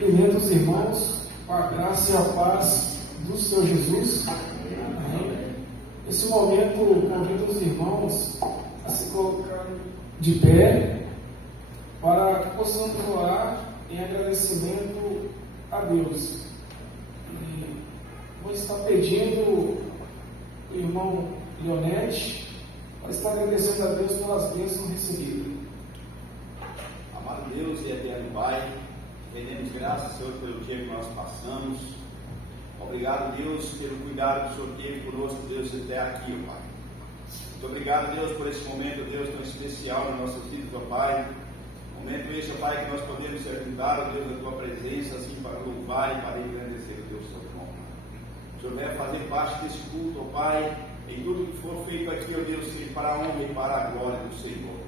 Cumprimento os irmãos com a graça e a paz do Senhor Jesus. Amém. Nesse momento, convido os irmãos a se colocar de pé para que possamos orar em agradecimento a Deus. E vou estar pedindo o irmão Leonete para estar agradecendo a Deus pelas bênçãos recebidas. Amado Deus e eterno Pai, rendemos graças, Senhor, pelo dia que nós passamos. Obrigado, Deus, pelo cuidado que o Senhor teve conosco, Deus, até aqui, ó Pai. Muito obrigado, Deus, por esse momento, Deus, tão especial nas nossas vidas, ó Pai. Momento esse, ó Pai, que nós podemos ser ajudados, ó Deus, da Tua presença, assim, para louvar e para engrandecer o Teu santo nome. O Senhor venha fazer parte desse culto, ó Pai, em tudo que for feito aqui, ó Deus, seja para a honra e para a glória do Senhor.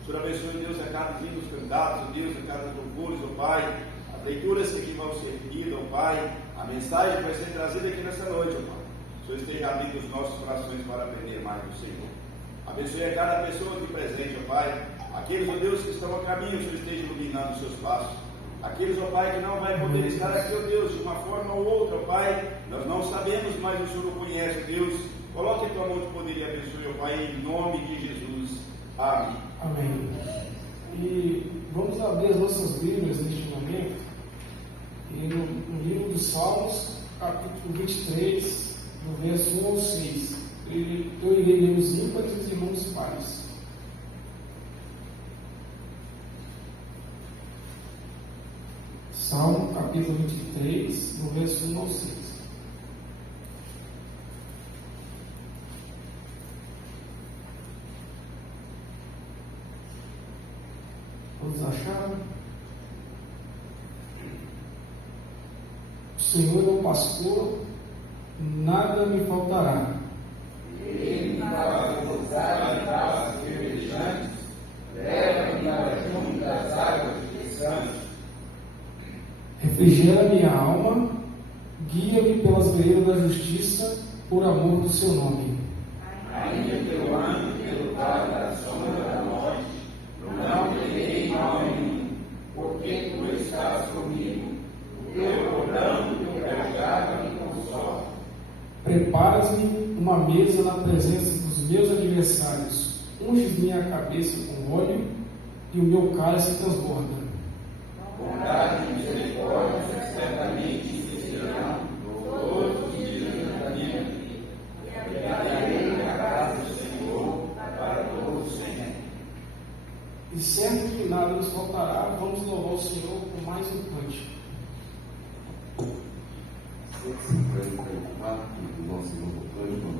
O Senhor abençoe, Deus, a cada um dos candidatos, ó Deus, a cada louvores, ó Pai, as leituras que aqui vão ser pedidas, ó Pai, a mensagem que vai ser trazida aqui nessa noite, ó Pai. O Senhor esteja abrindo os nossos corações para aprender mais do Senhor. Abençoe a cada pessoa aqui presente, ó Pai. Aqueles, ó Deus, que estão a caminho, o Senhor esteja iluminando os seus passos. Aqueles, ó Pai, que não vai poder estar aqui, ó Deus, de uma forma ou outra, ó Pai, nós não sabemos, mas o Senhor o conhece, Deus. Coloque a tua mão de poder e abençoe, ó Pai, em nome de Jesus. Amém. Amém. E vamos abrir as nossas Bíblias neste momento, e no livro dos Salmos, capítulo 23, do verso 1 ao 6. Eu irei ler os ímpares e os irmãos pares. Salmo, capítulo 23, do verso 1 ao 6. Todos acharam? O Senhor é o pastor, nada me faltará. Ele me faz repousar em pastos verdejantes, leva-me para junto das águas de descanso. Refrigera minha alma, guia-me pelas veredas da justiça, por amor do seu nome. Ainda que eu ande pelo vale da sombra da morte, não temerei mal nenhum, porque tu estás comigo. O teu bordão e o teu cajado me consolam. Preparas-me uma mesa na presença dos meus adversários, unges minha cabeça com óleo e o meu cálice transborda. Bondade e misericórdia certamente me seguirão todos os dias da minha vida, e habitarei na casa do Senhor para todo sempre. E certo que nada nos faltará, vamos louvar o Senhor com mais um cântico. 154 do nosso novo cântico.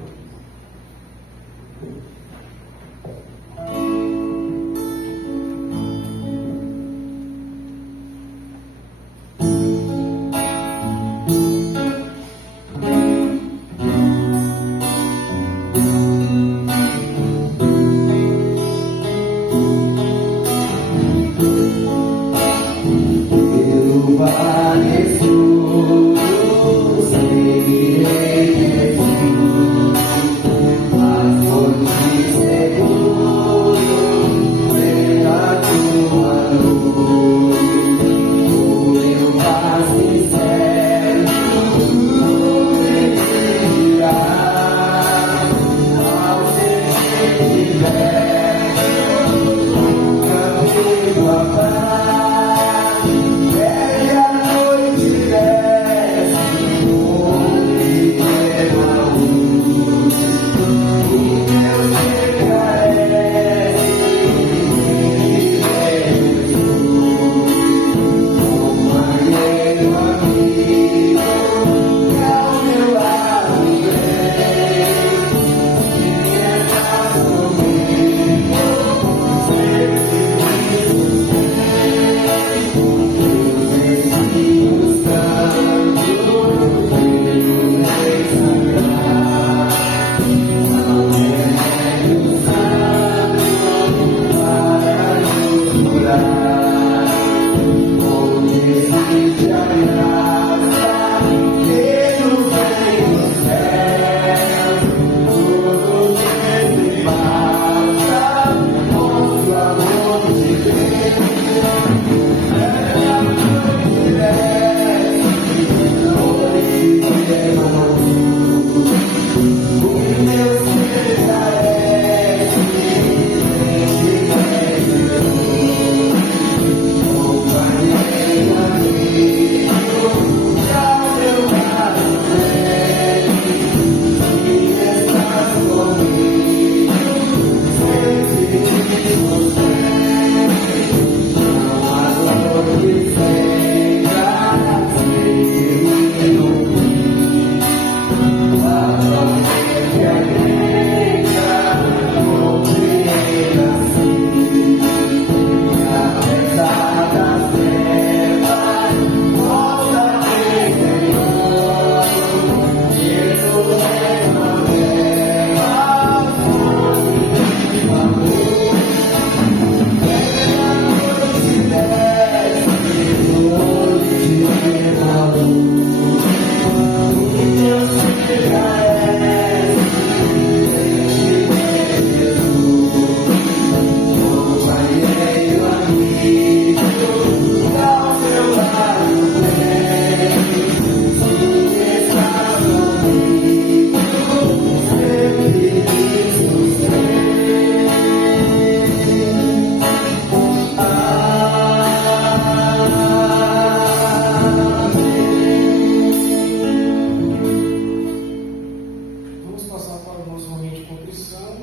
para o nosso momento de contrição,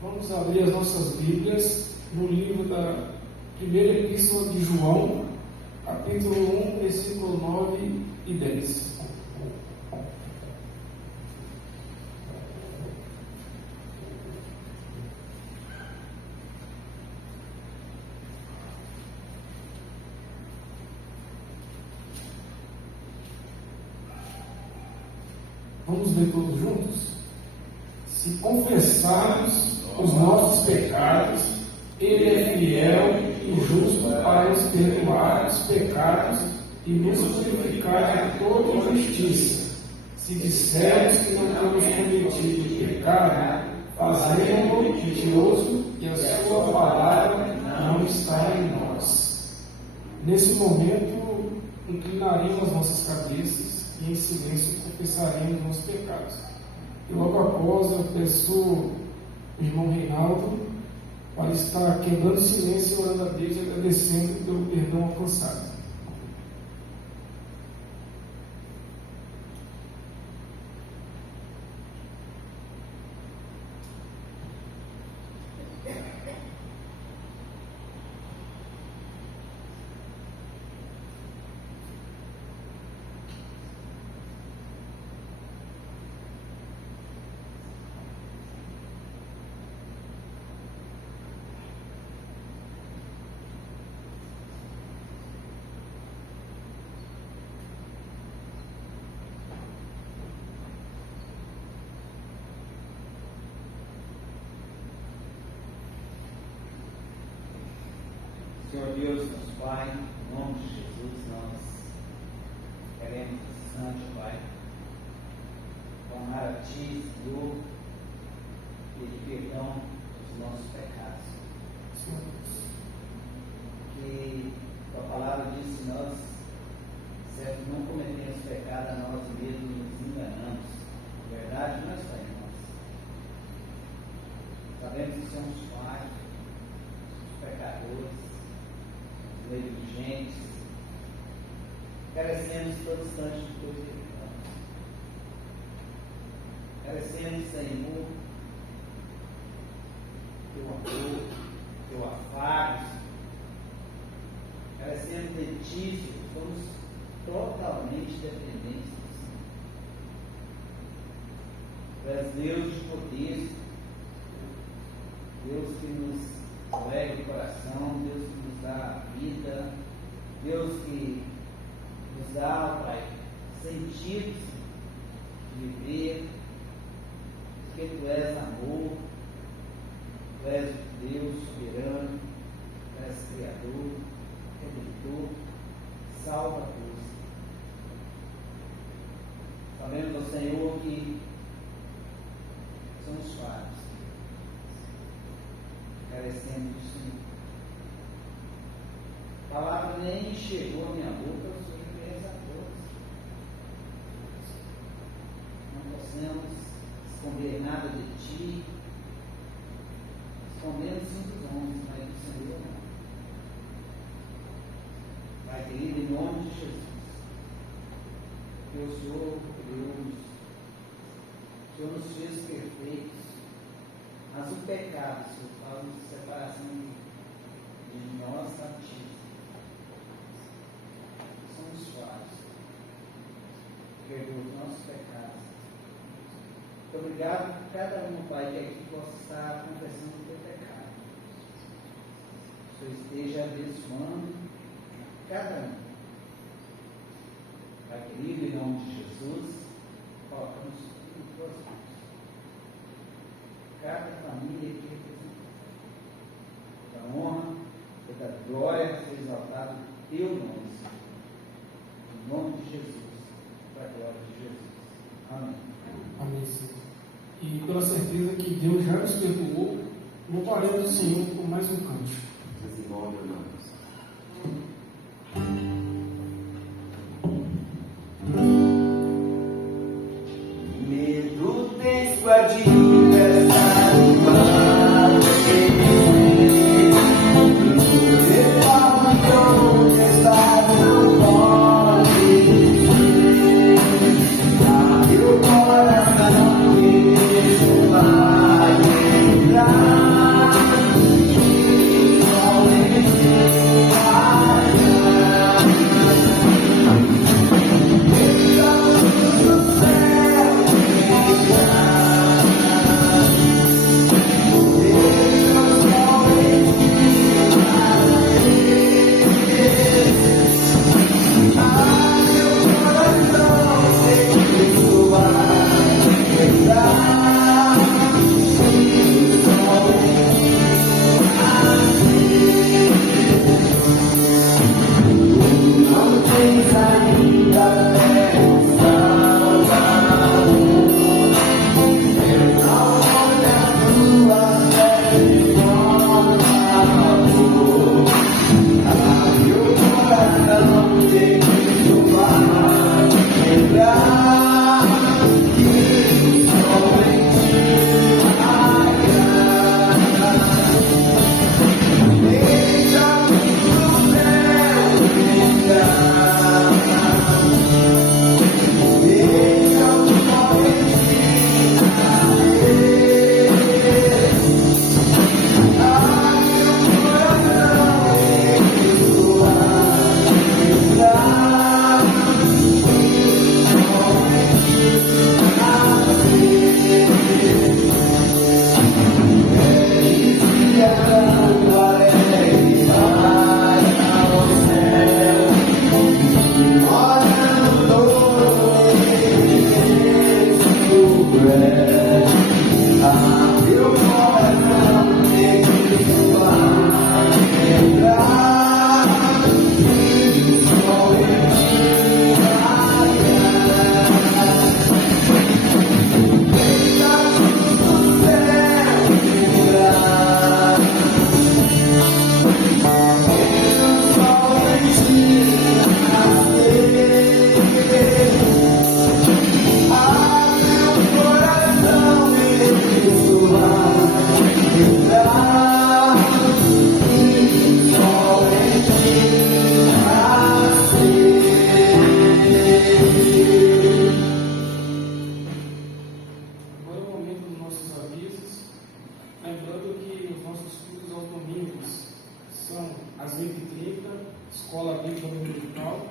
vamos abrir as nossas Bíblias no livro da primeira epístola de João, capítulo 1, versículo 9 e 10. Vamos ler todos juntos? Se confessarmos os nossos pecados, Ele é fiel e justo para nos perdoar os pecados e nos purificar de toda injustiça. Se dissermos que não temos cometido pecado, fazemos-o mentiroso e a sua palavra não está em nós. Nesse momento, inclinaremos as nossas cabeças e em silêncio confessaremos nossos pecados. E logo após eu peço o irmão Reinaldo para estar quebrando o silêncio e orando a Deus e agradecendo pelo perdão alcançado. Senhor Deus, nosso Pai, em nome de Jesus, nós queremos, Santo Pai, clamar a Ti, Senhor, pedir perdão dos nossos pecados. Que a palavra diz que nós, certo, não cometemos pecado a nós mesmos, nos enganamos. A verdade não está em nós. Sabemos que somos falhos, pecadores, negligentes, carecemos todo instante de coisa que carecemos, Senhor, teu amor, teu afago, carecemos de Ti, somos totalmente dependentes do Senhor. Tu és Deus de poder, Deus que nos alegra o coração, Deus que nos dá a vida, Deus que nos dá, Pai, sentido de viver, porque Tu és amor, Tu és Deus soberano, Tu és Criador, Redentor, Salvador. Sabemos, ó Senhor, que somos falhos, carecendo do Senhor. A palavra nem chegou à minha boca, eu sou reconheço a todos. Não possamos esconder nada de Ti, escondendo sim dos homens, mas do Senhor não. Pai querido, em nome de Jesus, eu sou Deus, o Senhor nos fez perfeitos, mas o pecado, Senhor, faz uma separação de nós a Ti. Somos falhos. Perdoa os nossos pecados. Muito obrigado por cada um, Pai, que aqui possa estar confessando o teu pecado. Que o Senhor esteja abençoando cada um. Pai querido, em nome de Jesus, colocamos em tuas mãos. Cada família aqui representada. Da honra, da glória, seja exaltado o teu nome, Senhor. Em nome de Jesus, para a glória de Jesus. Amém. Amém, Senhor. E pela certeza que Deus já nos perdoou, louvaremos o Senhor por mais um canto. Desenvolve, irmãos. Medo tem sua diversa animal, meu coração às 8h30, Escola Bíblica Dominical,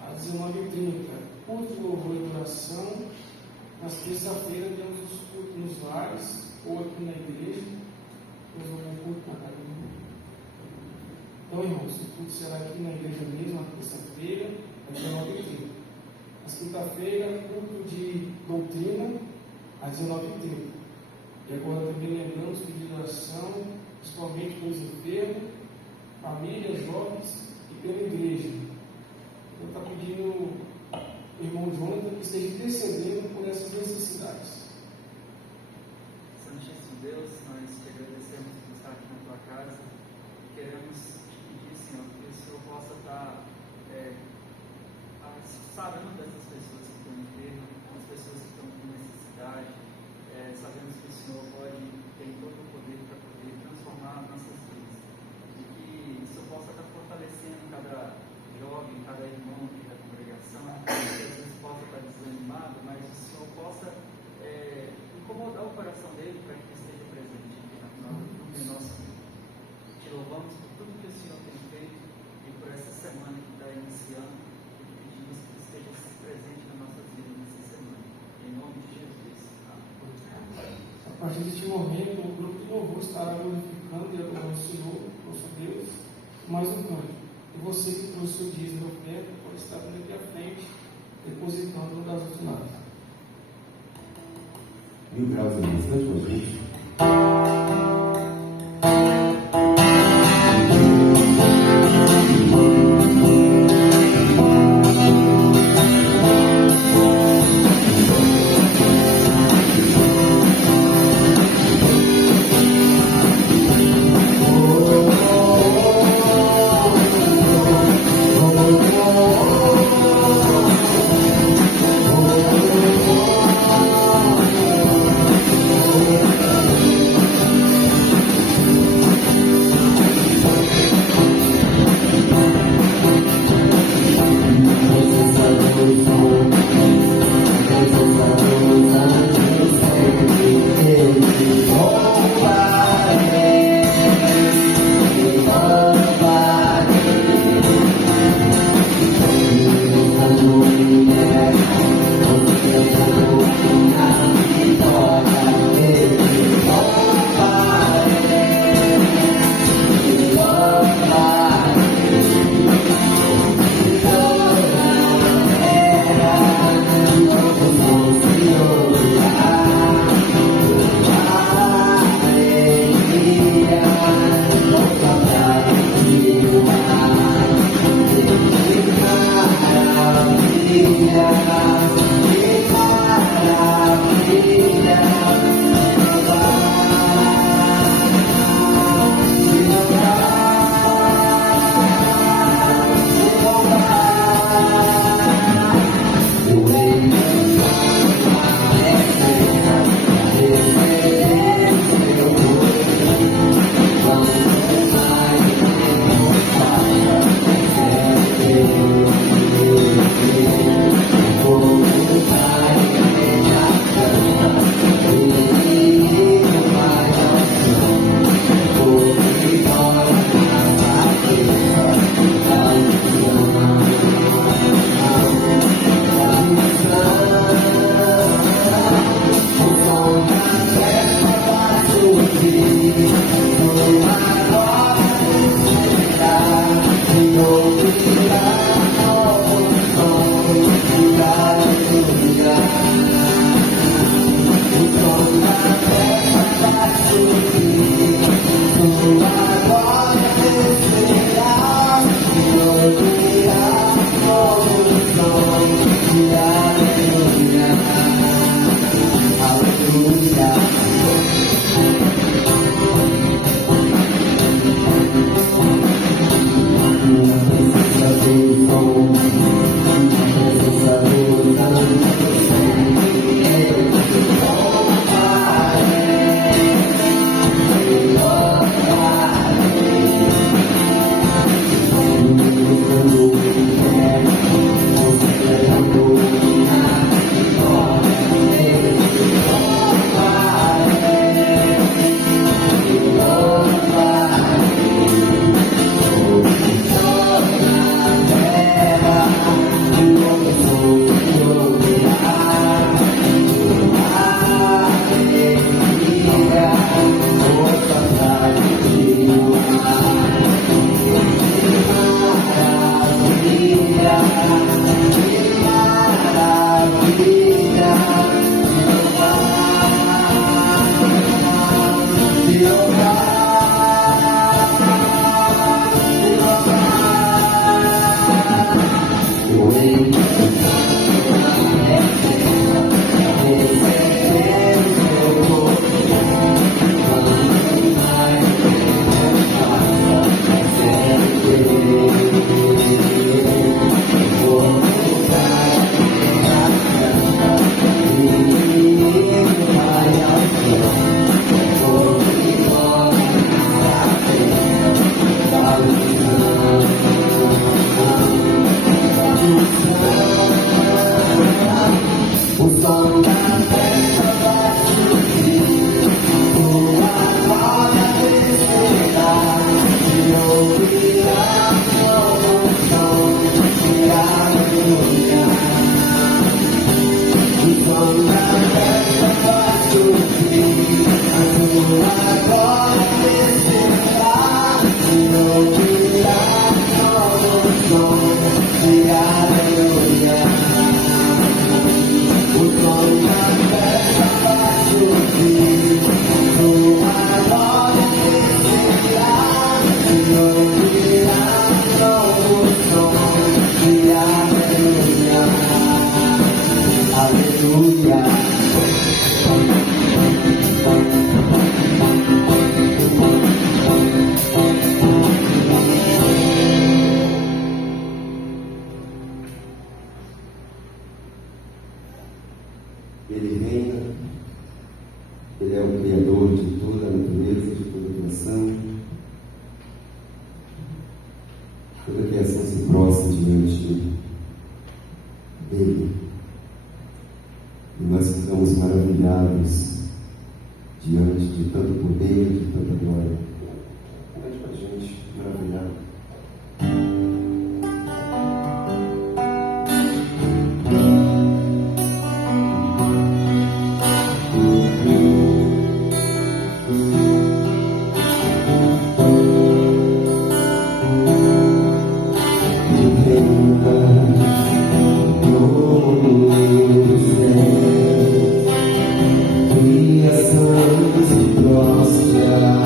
às 19h30, culto de louvor e oração. Nas terça-feiras temos os cultos nos lares ou aqui na igreja. Temos um culto na casa. Então, irmãos, o culto será aqui na igreja mesmo, na terça-feira, às 19h30. Na quinta-feira, culto de doutrina, às 19h30. E agora também lembramos pedir oração, principalmente pelos enfermos, famílias, jovens e pela igreja. Eu estou pedindo o irmão Jonathan que esteja intercedendo por essas necessidades. Santíssimo Deus, nós te agradecemos por estar aqui na tua casa e queremos te pedir, Senhor, que o Senhor possa estar sarando essas pessoas que estão enfermas, as pessoas que estão com necessidade. Sabemos que o Senhor tem todo o poder para poder transformar nossas vidas e que o Senhor possa estar fortalecendo cada jovem, cada irmão aqui da congregação, que às vezes possa estar desanimado, mas o Senhor possa incomodar o coração dele para que esteja presente aqui no nosso vida. Te louvamos por tudo que o Senhor tem feito e por essa semana que está iniciando e pedimos que esteja presente nas nossas vidas nessa semana. Em nome de Jesus. Amém. A partir deste momento, o grupo de louvor estará glorificando e adorando o Senhor, nosso Deus, mais um canto. E você que trouxe o dízimo e oferta pode estar vindo aqui à frente, depositando no das outras lados. Mil graus de distância, com a gente. Ele é o Criador de toda a natureza, de toda a criação. Toda a criação se prostra diante dele. E nós ficamos maravilhados diante de tanto poder, de tanta glória. Cante com a gente, maravilhado. Criações de prosperar.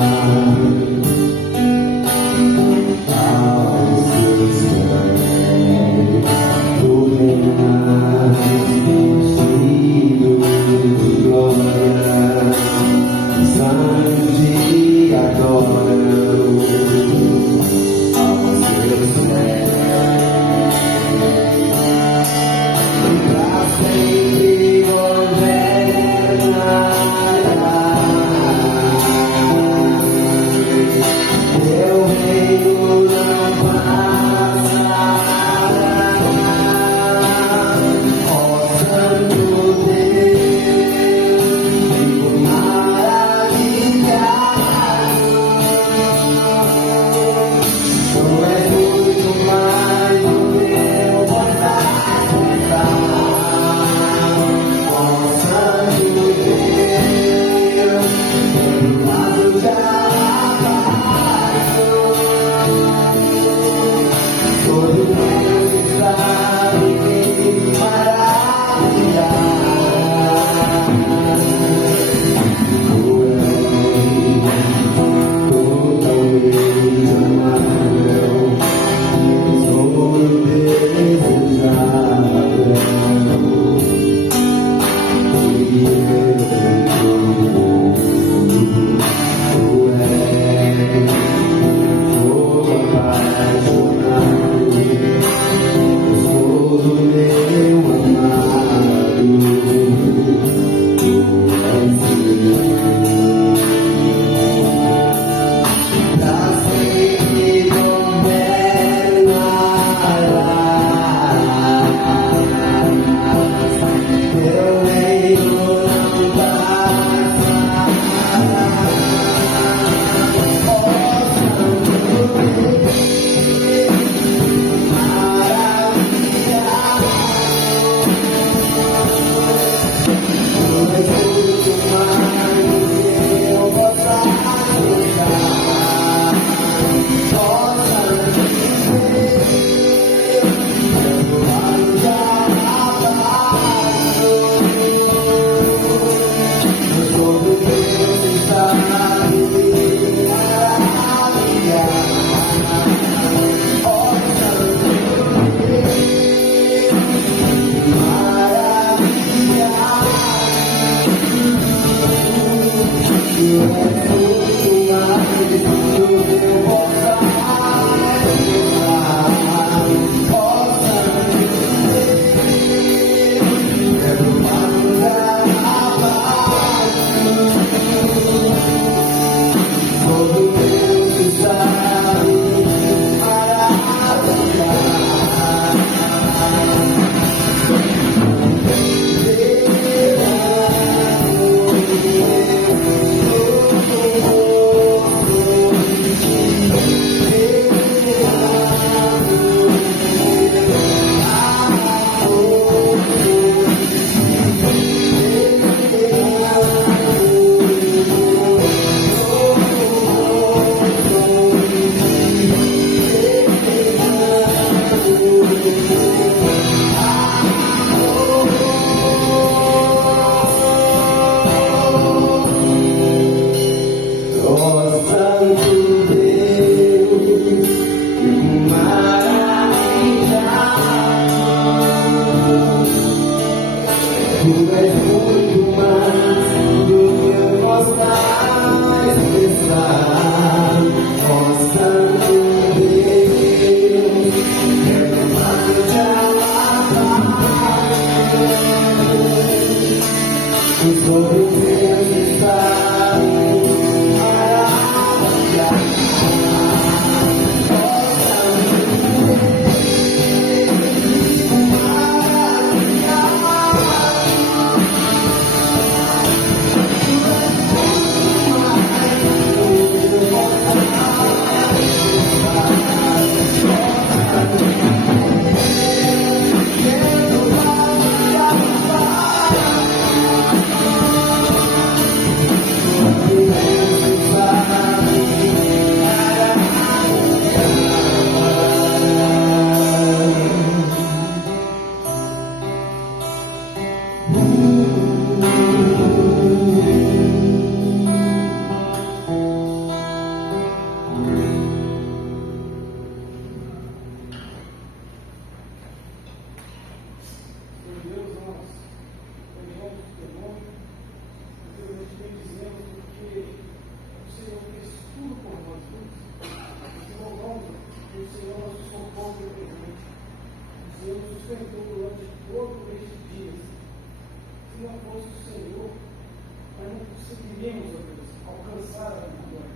conseguiríamos, ó Deus, alcançar a vitória.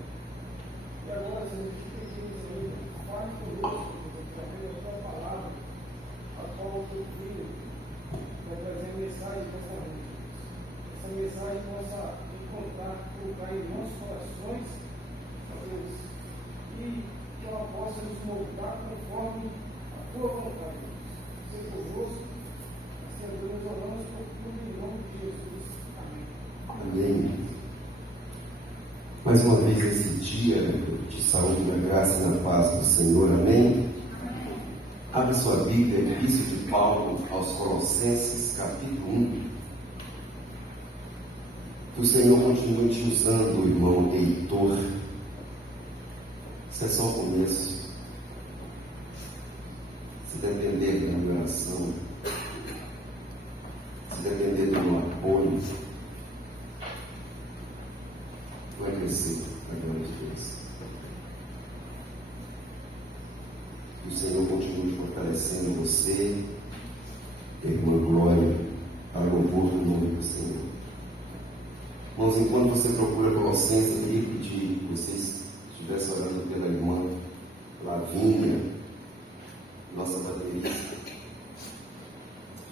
E agora, Senhor, te pedimos ainda, fale conosco, através da tua palavra, a qual o teu filho vai trazer a mensagem dessa noite. Essa mensagem possa encontrar, colocar em nossos corações, ó Deus, e que ela possa nos moldar conforme a tua vontade. Seja convosco, assim nós oramos por tudo em nome de Jesus. Amém. Amém. Mais uma vez esse dia de saúde, da graça e da paz do Senhor. Amém. Abre sua Bíblia, Epístola de Paulo aos Colossenses, capítulo 1. Que o Senhor continue te usando, irmão Heitor. Isso é só o começo. Se depender da minha oração, se depender do meu apoio, vai crescer a glória de Deus. Que o Senhor continue fortalecendo você, irmã Glória, para o louvor do nome do Senhor. Irmãos, enquanto você procura Colossenses, eu queria pedir que vocês estivessem orando pela irmã Lavínia, nossa baterista.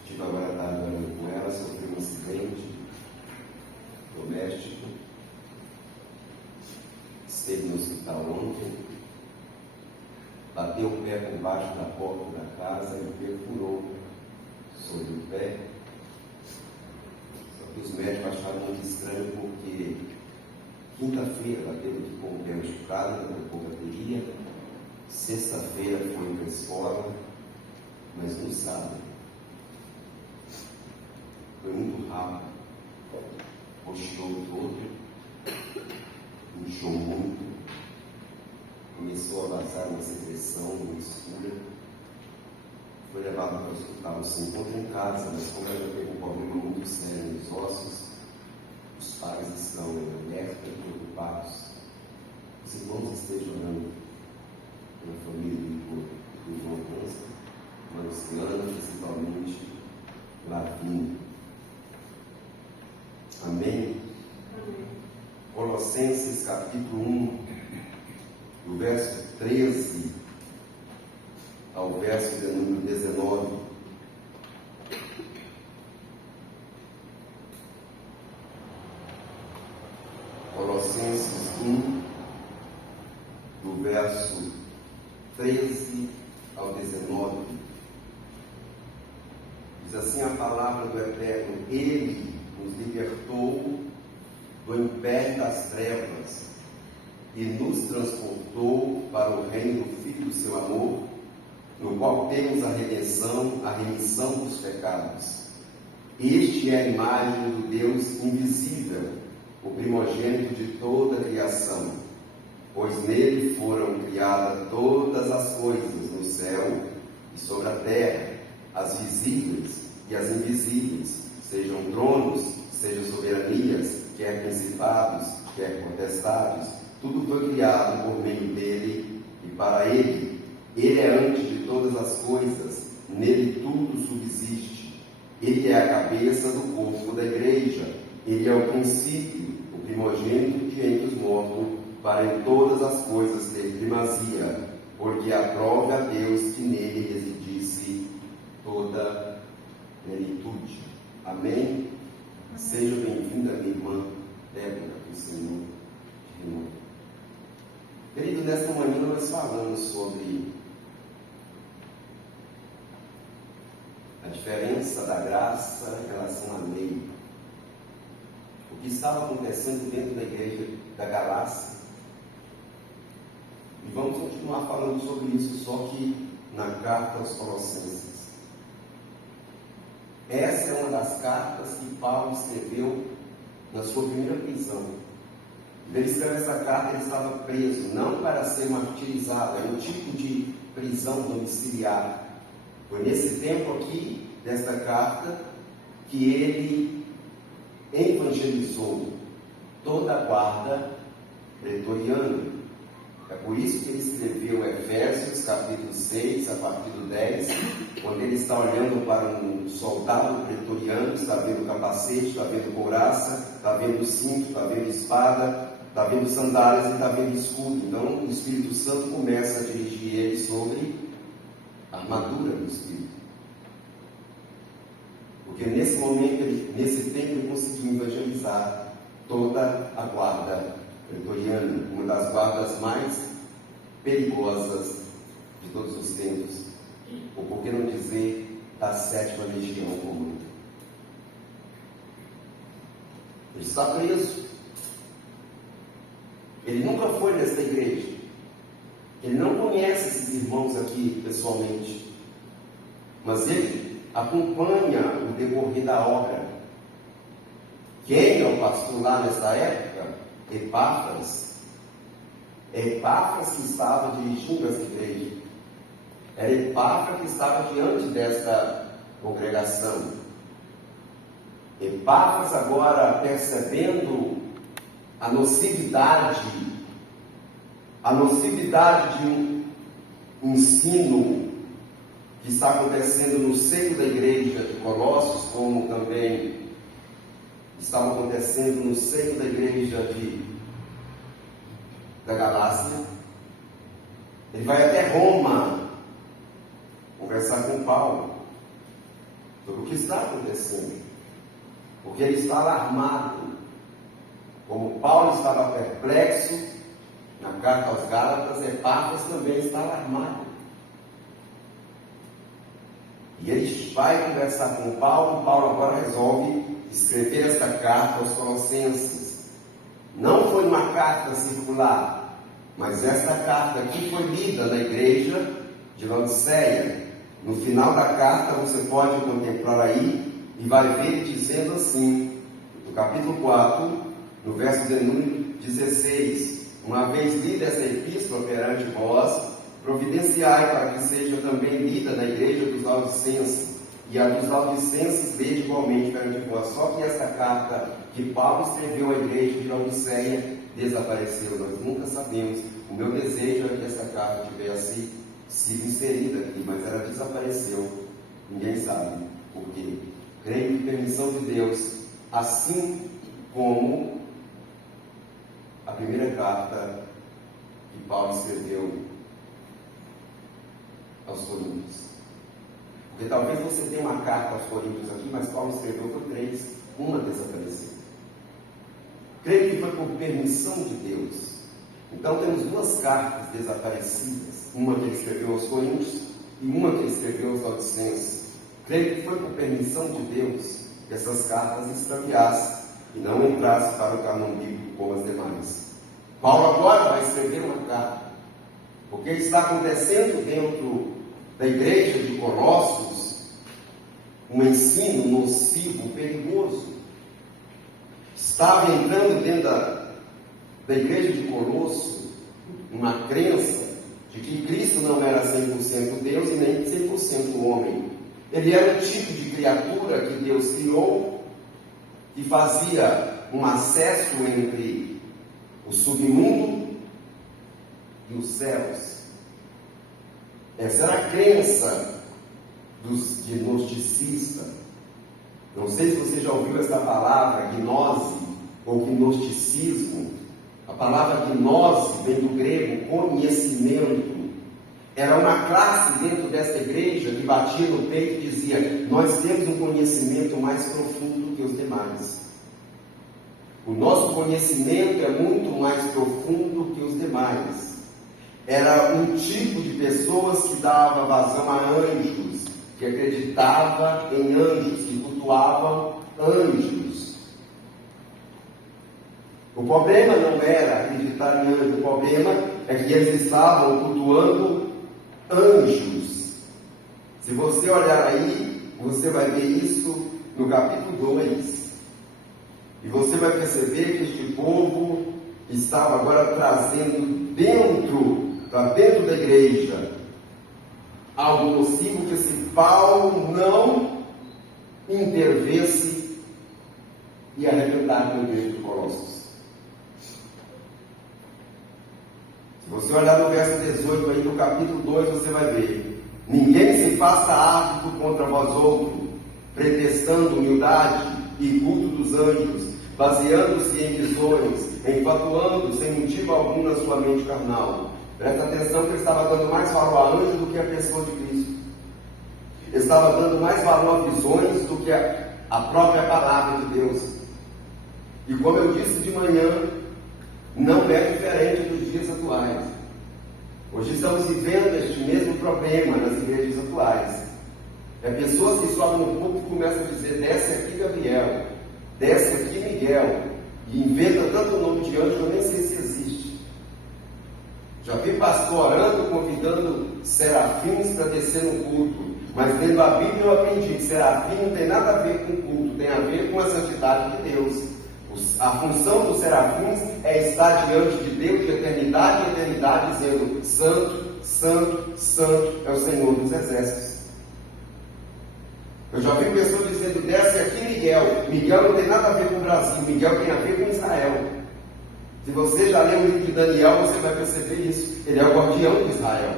Estive agora à tarde orando com ela, sofreu um acidente doméstico, esteve no hospital ontem, bateu o pé por baixo da porta da casa e perfurou sobre o pé. Só que os médicos acharam muito estranho porque quinta-feira ela teve que ir com o pé machucado, ela colocou bateria. Sexta-feira foi para a escola, mas no sábado foi muito rápido, roxou todo, inchou muito, começou a vazar uma secreção muito escura, foi levado para o hospital. Se encontra em casa, mas como ela teve um problema muito sério nos ossos, os pais estão alerta e preocupados. Os irmãos estejam orando pela família do irmão Câncer, irmã Luciana, principalmente Lavínia. Amém? Colossenses capítulo 1, do verso 13 ao verso de número 19. Colossenses 1, do verso 13 ao 19. Diz assim a palavra do Eterno: Ele nos libertou do império das trevas e nos transportou para o reino do Filho do seu amor, no qual temos a redenção, a remissão dos pecados. Este é a imagem do Deus invisível, o primogênito de toda a criação, pois nele foram criadas todas as coisas no céu e sobre a terra, as visíveis e as invisíveis, sejam tronos, sejam soberanias, quer principados, quer potestades. Tudo foi criado por meio dele e para ele. Ele é antes de todas as coisas, nele tudo subsiste. Ele é a cabeça do corpo da igreja. Ele é o princípio, o primogênito de entre os mortos, para em todas as coisas ter primazia, porque aprove a Deus que nele residisse toda plenitude. Amém? Seja bem-vinda, minha irmã Débora, que o Senhor te renove. Querido, nesta manhã nós falamos sobre a diferença da graça em relação à lei. O que estava acontecendo dentro da igreja da Galácia. E vamos continuar falando sobre isso, só que na carta aos Colossenses. Essa é uma das cartas que Paulo escreveu na sua primeira prisão. Ele escreveu essa carta, ele estava preso, não para ser martirizado, é um tipo de prisão domiciliar. Foi nesse tempo aqui, desta carta, que ele evangelizou toda a guarda pretoriana. É por isso que ele escreveu Efésios, capítulo 6, a partir do 10, quando ele está olhando para um soldado pretoriano, está vendo capacete, está vendo couraça, está vendo cinto, está vendo espada, está vendo sandálias e está vendo escudo. Então, o Espírito Santo começa a dirigir ele sobre a armadura do Espírito. Porque nesse momento, nesse tempo, ele conseguiu evangelizar toda a guarda pretoriana, uma das guardas mais perigosas de todos os tempos, ou por que não dizer da 7ª legião comum. Ele está preso. Ele nunca foi nesta igreja. Ele não conhece esses irmãos aqui pessoalmente, mas ele acompanha o decorrer da obra. Quem é o pastor lá nessa época? Epáfras. Epáfras que estava dirigindo essa igreja. Era Epáfras que estava diante desta congregação. Epáfras agora percebendo a nocividade de um ensino que está acontecendo no seio da igreja de Colossos, como também estava acontecendo no seio da igreja da Galácia. Ele vai até Roma conversar com Paulo sobre o que está acontecendo, porque ele está alarmado. Como Paulo estava perplexo na carta aos Gálatas, Epáfras também está alarmado. E ele vai conversar com Paulo. Paulo agora resolve escrever esta carta aos Colossenses. Não foi uma carta circular, mas esta carta aqui foi lida na igreja de Laodiceia. No final da carta você pode contemplar aí e vai ver dizendo assim, no capítulo 4, no verso de número 16: uma vez lida essa epístola perante vós, providenciai para que seja também lida na igreja dos Laodicenses, e a dos Laodicenses lede igualmente perante vós. Só que essa carta que Paulo escreveu à igreja de Laodiceia desapareceu, nós nunca sabemos. O meu desejo é que essa carta tivesse sido inserida aqui, mas ela desapareceu, ninguém sabe por quê. Creio que permissão de Deus, assim como a primeira carta que Paulo escreveu aos Coríntios. Porque talvez você tenha uma carta aos Coríntios aqui, mas Paulo escreveu por 3, uma desapareceu. Creio que foi por permissão de Deus. Então temos 2 cartas desaparecidas, uma que ele escreveu aos Coríntios e uma que ele escreveu aos Laodicenses. Creio que foi por permissão de Deus que essas cartas extraviassem e não entrassem para o cânon bíblico como as demais. Paulo agora vai escrever uma carta, porque está acontecendo dentro da igreja de Colossos um ensino nocivo, perigoso. Estava entrando dentro da igreja de Colossos uma crença de que Cristo não era 100% Deus e nem 100% homem. Ele era um tipo de criatura que Deus criou, que fazia um acesso entre o submundo e os céus. Essa era a crença dos gnosticistas. Não sei se você já ouviu essa palavra, gnose ou gnosticismo. A palavra gnose vem do grego conhecimento. Era uma classe dentro desta igreja que batia no peito e dizia: nós temos um conhecimento mais profundo que os demais. O nosso conhecimento é muito mais profundo que os demais. Era um tipo de pessoas que dava vazão a anjos, que acreditava em anjos, que cultuavam anjos. O problema não era acreditar em anjos, o problema é que eles estavam cultuando anjos. Se você olhar aí, você vai ver isso no capítulo 2. E você vai perceber que este povo estava agora trazendo para dentro da igreja algo nocivo que, se Paulo não intervesse, ia arrebentar com a igreja de Colossos. Se você olhar no verso 18 aí do capítulo 2, você vai ver: ninguém se faça árbitro contra vós outros, pretextando humildade e culto dos anjos, baseando-se em visões, enfatuando sem motivo algum na sua mente carnal. Presta atenção que ele estava dando mais valor a anjo do que a pessoa de Cristo. Ele estava dando mais valor a visões do que a própria palavra de Deus. E como eu disse de manhã, não é diferente dos dias atuais. Hoje estamos vivendo este mesmo problema nas igrejas atuais. Pessoas que sobem no púlpito e começam a dizer: desce aqui Gabriel, desce aqui Miguel, e inventa tanto nome de anjo, eu nem sei se existe. Já vi pastor orando, convidando serafins para descer no culto, mas lendo a Bíblia eu aprendi que serafim não tem nada a ver com culto, tem a ver com a santidade de Deus. A função dos serafins é estar diante de Deus de eternidade em eternidade, dizendo: santo, santo, santo é o Senhor dos exércitos. Eu já vi pessoas dizendo: desce aqui Miguel. Miguel não tem nada a ver com o Brasil, Miguel tem a ver com Israel. Se você já leu o livro de Daniel, você vai perceber isso. Ele é o guardião de Israel.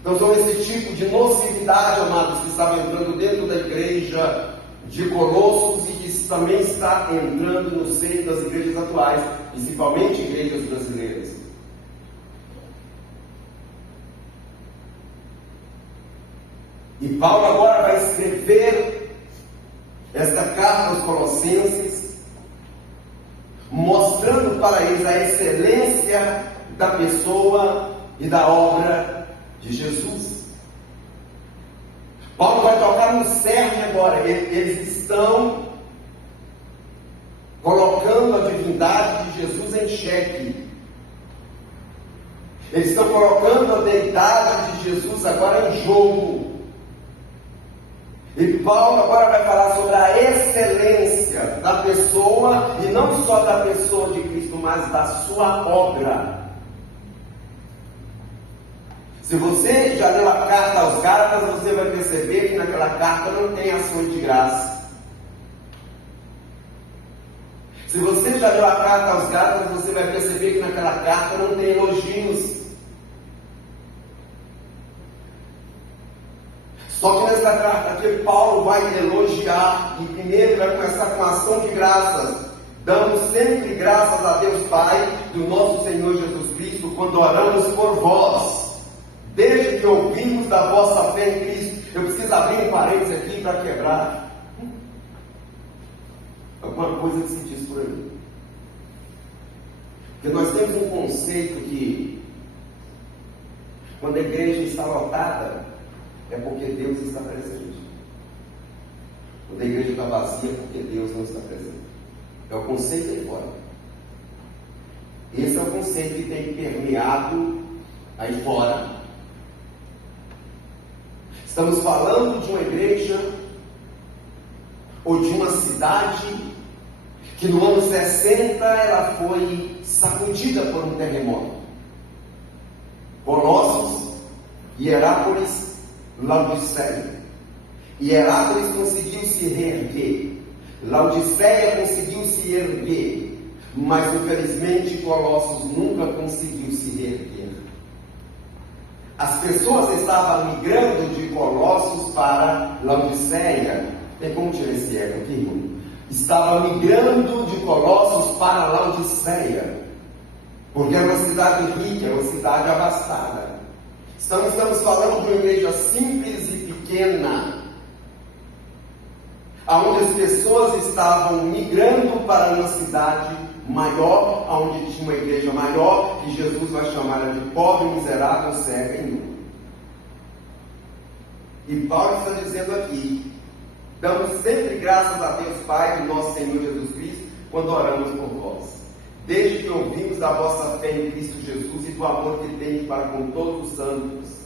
Então são esse tipo de nocividade, amados, que estava entrando dentro da igreja de Colossos e que também está entrando no seio das igrejas atuais, principalmente igrejas brasileiras. E Paulo agora vai escrever esta carta aos Colossenses, mostrando para eles a excelência da pessoa e da obra de Jesus. Paulo vai tocar no cerne agora. Eles estão colocando a divindade de Jesus em xeque. Eles estão colocando a deidade de Jesus agora em jogo. E Paulo agora vai falar sobre a excelência da pessoa, e não só da pessoa de Cristo, mas da sua obra. Se você já leu a carta aos Gálatas, você vai perceber que naquela carta não tem ações de graça. Se você já leu a carta aos Gálatas, você vai perceber que naquela carta não tem elogios. Só que nessa carta aqui, Paulo vai elogiar, e primeiro vai começar com a ação de graças. Damos sempre graças a Deus Pai, do nosso Senhor Jesus Cristo, quando oramos por vós, desde que ouvimos da vossa fé em Cristo. Eu preciso abrir um parênteses aqui para quebrar alguma coisa que se diz por aí. Porque nós temos um conceito que, quando a igreja está lotada, é porque Deus está presente. Quando a igreja está vazia, é porque Deus não está presente. É o conceito aí fora. Esse é o conceito que tem permeado aí fora. Estamos falando de uma igreja ou de uma cidade que no ano 60 ela foi sacudida por um terremoto. Colossos, Hierápolis, Laodiceia. Hierápolis conseguiu se reerguer, Laodiceia conseguiu se erguer, mas infelizmente Colossos nunca conseguiu se reerguer. As pessoas estavam migrando de Colossos para Laodiceia. Tem como tirar esse eco aqui, irmão? Estavam migrando de Colossos para Laodiceia, porque era uma cidade rica, era uma cidade abastada. Estamos falando de uma igreja simples e pequena, onde as pessoas estavam migrando para uma cidade maior, onde tinha uma igreja maior, que Jesus vai chamar de pobre, miserável, cega e nu. E Paulo está dizendo aqui: damos sempre graças a Deus Pai, do nosso Senhor Jesus Cristo, quando oramos por vós, desde que ouvimos da vossa fé em Cristo Jesus e do amor que tens para com todos os santos.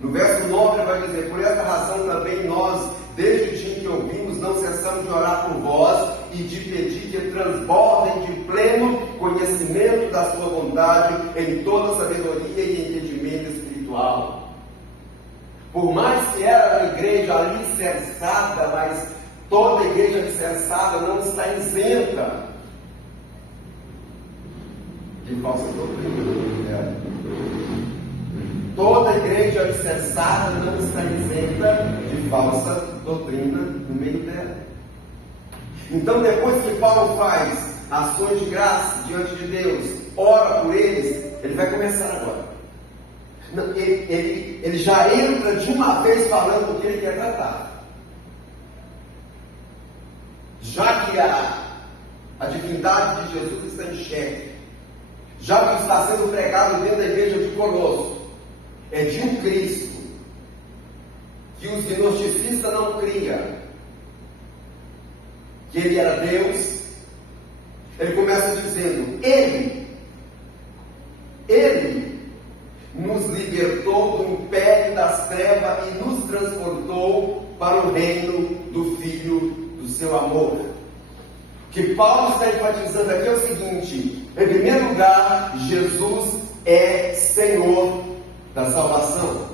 No verso 9 ele vai dizer: por essa razão também nós, desde o dia em que ouvimos, não cessamos de orar por vós e de pedir que transbordem de pleno conhecimento da sua vontade em toda sabedoria e entendimento espiritual. Por mais que era uma igreja alicerçada, mas toda igreja alicerçada não está isenta de falsa doutrina. Toda igreja alicerçada não está isenta de falsa doutrina no meio dela. Então, depois que Paulo faz ações de graça diante de Deus, ora por eles, ele vai começar agora. Ele já entra de uma vez falando do que ele quer tratar. Já que a divindade de Jesus está em xeque, já que está sendo pregado dentro da igreja de Colosso, é de um Cristo que os gnosticistas não criam, que ele era Deus. Ele começa dizendo: Ele nos libertou do império das trevas e nos transportou para o reino do Filho do seu amor. O que Paulo está enfatizando aqui é o seguinte: em primeiro lugar, Jesus é Senhor da salvação.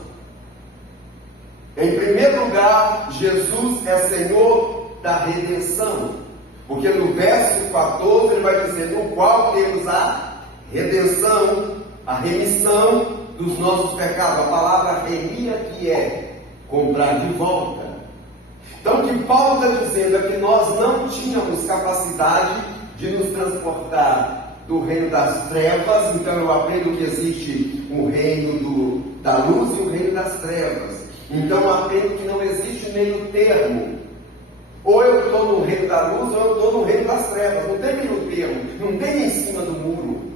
Em primeiro lugar, Jesus é Senhor da redenção. Porque no verso 14 ele vai dizer: no qual temos a redenção, a remissão dos nossos pecados. A palavra remia, que é comprar de volta. Então o que Paulo está dizendo é que nós não tínhamos capacidade de nos transportar do reino das trevas. Então eu aprendo que existe o reino da luz e o reino das trevas. Então eu aprendo que não existe meio termo. Ou eu estou no reino da luz, ou eu estou no reino das trevas. Não tem meio termo, não tem em cima do muro.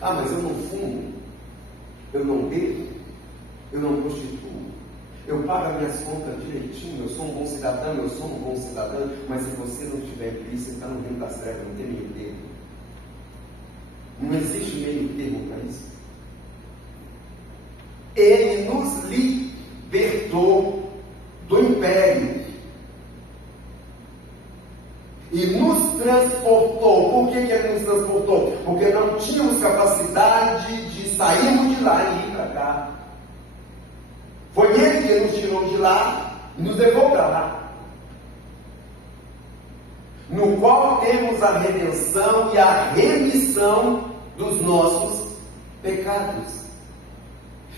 Ah, mas eu não fumo, eu não bebo, eu não prostituo, eu pago as minhas contas direitinho, eu sou um bom cidadão, eu sou um bom cidadão. Mas se você não tiver Cristo, você está no reino das trevas, não tem meio termo. Não existe meio termo para isso. Ele nos libertou do império e nos transportou. Por que ele nos transportou? Porque não tínhamos capacidade de sairmos de lá e ir para cá. Foi ele que nos tirou de lá e nos levou para lá, no qual temos a redenção e a remissão dos nossos pecados.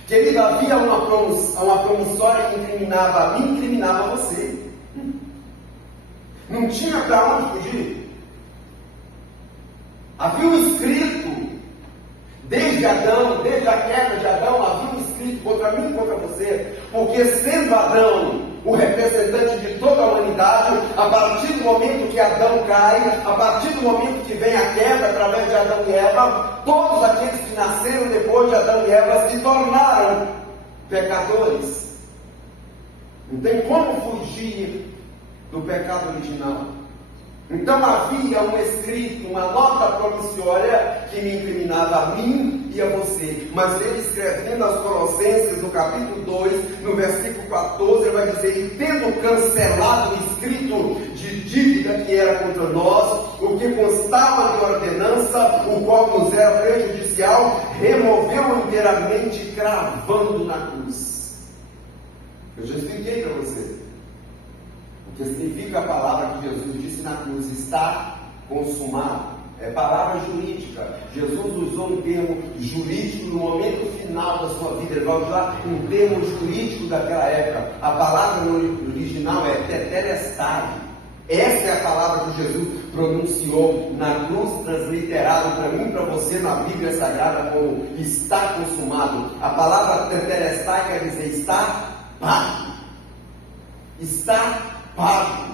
Querido, havia uma promissória que incriminava a mim, incriminava você. Não tinha para onde fugir. Havia um escrito, desde Adão, desde a queda de Adão, havia um escrito contra mim e contra você. Porque sendo Adão o representante de toda a humanidade, a partir do momento que Adão cai, a partir do momento que vem a queda através de Adão e Eva, todos aqueles que nasceram depois de Adão e Eva se tornaram pecadores. Não tem como fugir do pecado original. Então havia um escrito, uma nota promissória que me incriminava a mim e a você. Mas ele, escrevendo aos Colossenses, no capítulo 2, no versículo 14, ele vai dizer: e tendo cancelado o escrito de dívida que era contra nós, o que constava de ordenança, o qual nos era prejudicial, removeu inteiramente, cravando na cruz. Eu já expliquei para você o que significa a palavra que Jesus disse na cruz: está consumado. É palavra jurídica. Jesus usou um termo jurídico no momento final da sua vida. Ele vai usar um termo jurídico daquela época. A palavra no original é tetelestai. Essa é a palavra que Jesus pronunciou na cruz, transliterado para mim e para você na Bíblia Sagrada como está consumado. A palavra tetelestai quer dizer está pago. Está pago.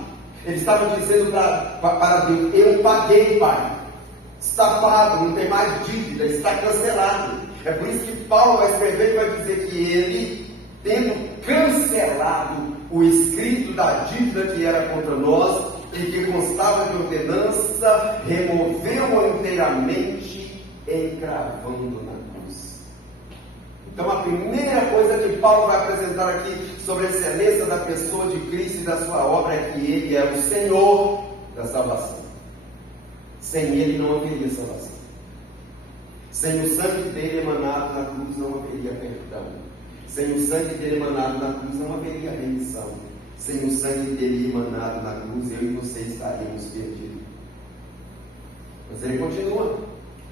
Ele estava dizendo para Deus: eu paguei, Pai. Está pago, não tem mais dívida, está cancelado. É por isso que Paulo vai escrever e vai dizer que ele, tendo cancelado o escrito da dívida que era contra nós e que constava de ordenança, removeu-o inteiramente, encravando na cruz. Então a primeira coisa que Paulo vai apresentar aqui sobre a excelência da pessoa de Cristo e da sua obra é que ele é o Senhor da salvação. Sem ele não haveria salvação. Sem o sangue dele emanado na cruz não haveria perdão. Sem o sangue dele emanado na cruz não haveria remissão. Sem o sangue dele emanado na cruz, eu e você estaríamos perdidos. Mas ele continua.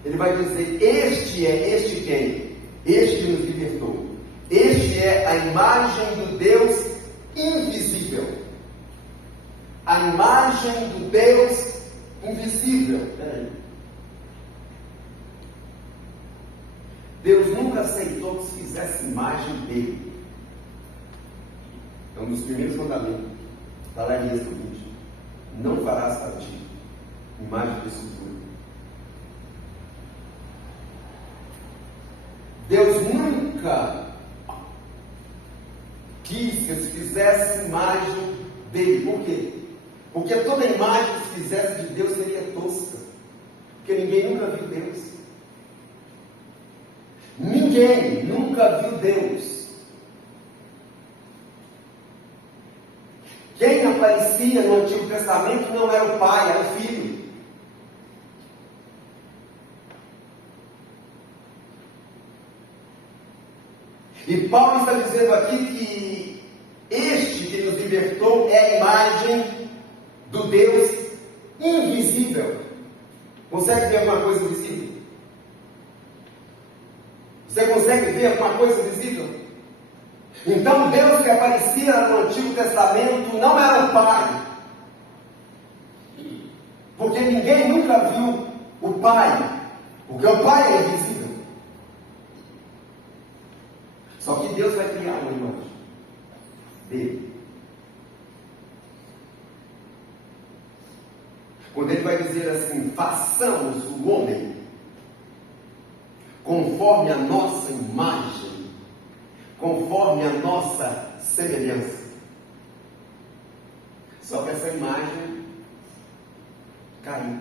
Ele vai dizer: este quem? Este que nos libertou. Este é a imagem do Deus invisível. A imagem do Deus invisível. Deus nunca aceitou que se fizesse imagem dele. É um dos primeiros mandamentos. Está lá em Êxodo 20. Não farás para ti imagem de escultura. Deus nunca quis que se fizesse imagem dele. Por quê? Porque toda imagem que se fizesse de Deus seria tosca. Porque ninguém nunca viu Deus. Ninguém nunca viu Deus. Quem aparecia no Antigo Testamento não era o Pai, era o Filho. E Paulo está dizendo aqui que este que nos libertou é a imagem do Deus invisível. Consegue ver alguma coisa invisível? Você consegue ver alguma coisa visível? Então Deus que aparecia no Antigo Testamento não era o Pai. Porque ninguém nunca viu o Pai. Porque o Pai é invisível. Só que Deus vai criar uma imagem dele. Quando ele vai dizer assim: façamos o homem conforme a nossa imagem, conforme a nossa semelhança. Só que essa imagem caiu.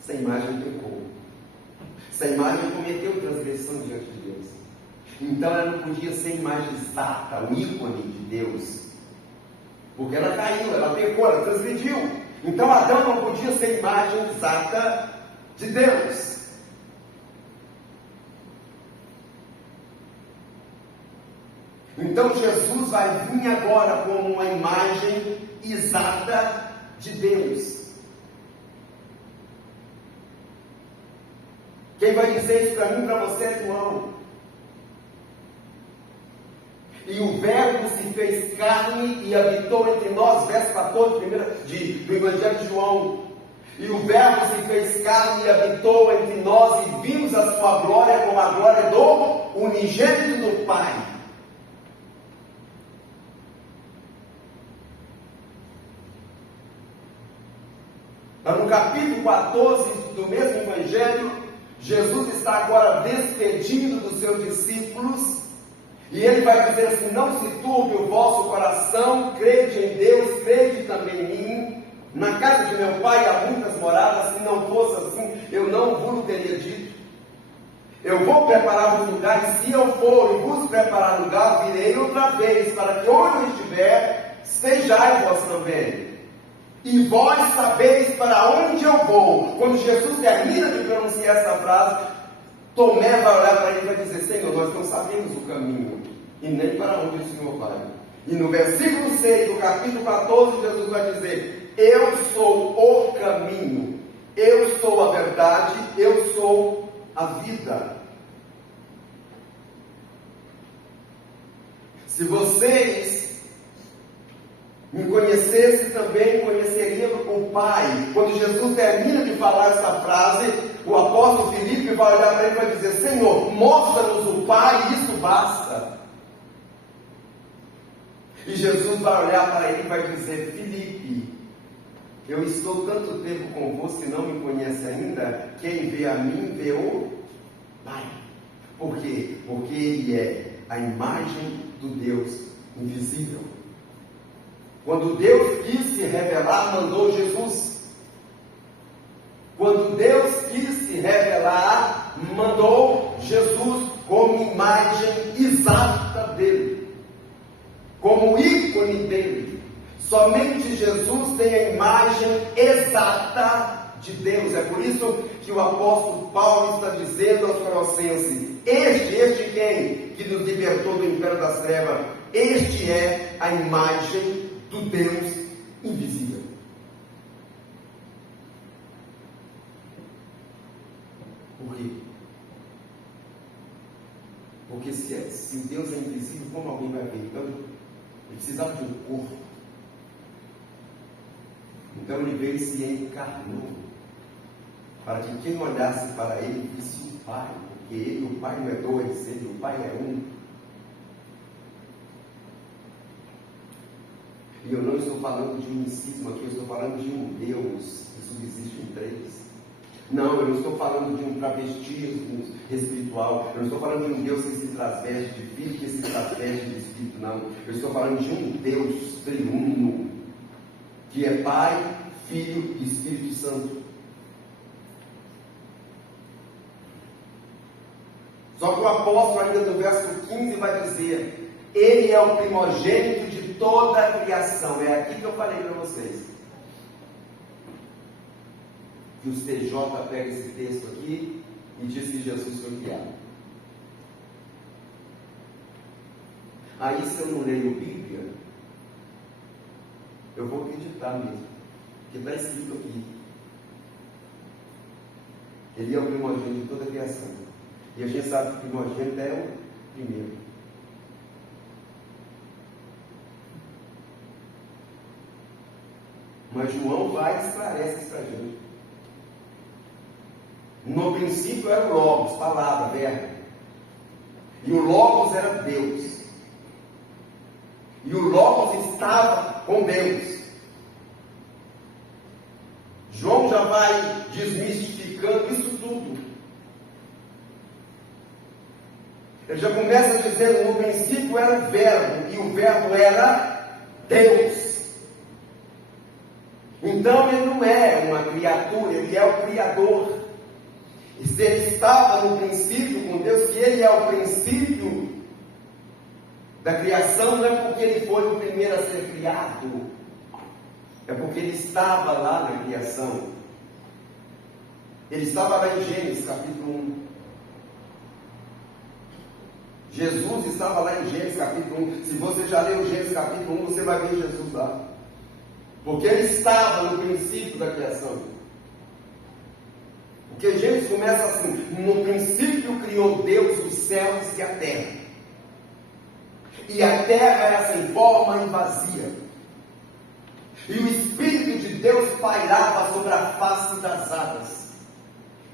Essa imagem pecou. Essa imagem cometeu transgressão diante de Deus. Então ela não podia ser imagem exata, um ícone de Deus. Porque ela caiu, ela pecou, ela transgrediu. Então Adão não podia ser imagem exata de Deus. Então Jesus vai vir agora como uma imagem exata de Deus. Quem vai dizer isso para mim e para você é João. E o Verbo se fez carne e habitou entre nós, verso 14 do Evangelho de João. E o Verbo se fez carne e habitou entre nós, e vimos a sua glória como a glória do unigênito do Pai. No capítulo 14 do mesmo Evangelho, Jesus está agora despedindo dos seus discípulos. E ele vai dizer assim: não se turbe o vosso coração, crede em Deus, crede também em mim. Na casa de meu Pai há muitas moradas, se não fosse assim, eu não vos teria dito. Eu vou preparar-vos lugar, e se eu for e vos preparar lugar, virei outra vez, para que onde eu estiver, estejais vós também. E vós sabeis para onde eu vou. Quando Jesus termina de pronunciar essa frase, Tomé vai olhar para ele e vai dizer: Senhor, nós não sabemos o caminho, e nem para onde o Senhor vai. E no versículo 6 do capítulo 14, Jesus vai dizer: eu sou o caminho, eu sou a verdade, eu sou a vida. Se vocês me conhecessem, também conheceriam o Pai. Quando Jesus termina de falar essa frase, o apóstolo Filipe vai olhar para ele e vai dizer: Senhor, mostra-nos o Pai, e isso basta. E Jesus vai olhar para ele e vai dizer: Filipe, eu estou tanto tempo convosco e não me conhece ainda. Quem vê a mim, vê o Pai. Por quê? Porque ele é a imagem do Deus invisível. Quando Deus quis se revelar, mandou Jesus. Quando Deus quis se revelar, mandou Jesus como imagem exata dele, como ícone dele. Somente Jesus tem a imagem exata de Deus. É por isso que o apóstolo Paulo está dizendo aos Colossenses: este quem? Que nos libertou do império das trevas. Este é a imagem do Deus invisível. se Deus é invisível, como alguém vai ver? Então, ele precisava de um corpo. Então ele veio e se encarnou, para que quem olhasse para ele visse o Pai, porque ele e o Pai não é dois, ele e o Pai é um. E eu não estou falando de unicismo aqui, eu estou falando de um Deus que subsiste em três. Não, eu não estou falando de um travestismo espiritual, eu não estou falando de um Deus que se traveste de filho, que se traveste de espírito, não. Eu estou falando de um Deus triuno, que é Pai, Filho e Espírito Santo. Só que o apóstolo ainda no verso 15 vai dizer: Ele é o primogênito de toda a criação. É aqui que eu falei para vocês. Que os TJ pega esse texto aqui e diz que Jesus foi criado. Aí, se eu não leio Bíblia, eu vou acreditar mesmo, que está escrito aqui. Ele é o primogênito de toda a criação. E a gente sabe que o primogênito é o primeiro. Mas João vai e esclarece isso para a gente. No princípio era o Logos, palavra, verbo. E o Logos era Deus. E o Logos estava com Deus. João já vai desmistificando isso tudo. Ele já começa dizendo: no princípio era o verbo, e o verbo era Deus. Então ele não é uma criatura, ele é o Criador. E se ele estava no princípio com Deus, se ele é o princípio da criação, não é porque ele foi o primeiro a ser criado, é porque ele estava lá na criação. Ele estava lá em Gênesis capítulo 1. Jesus estava lá em Gênesis capítulo 1. Se você já leu Gênesis capítulo 1, você vai ver Jesus lá. Porque ele estava no princípio da criação. Porque Gênesis começa assim: no princípio criou Deus os céus e a terra. E a terra era sem forma e vazia. E o Espírito de Deus pairava sobre a face das águas.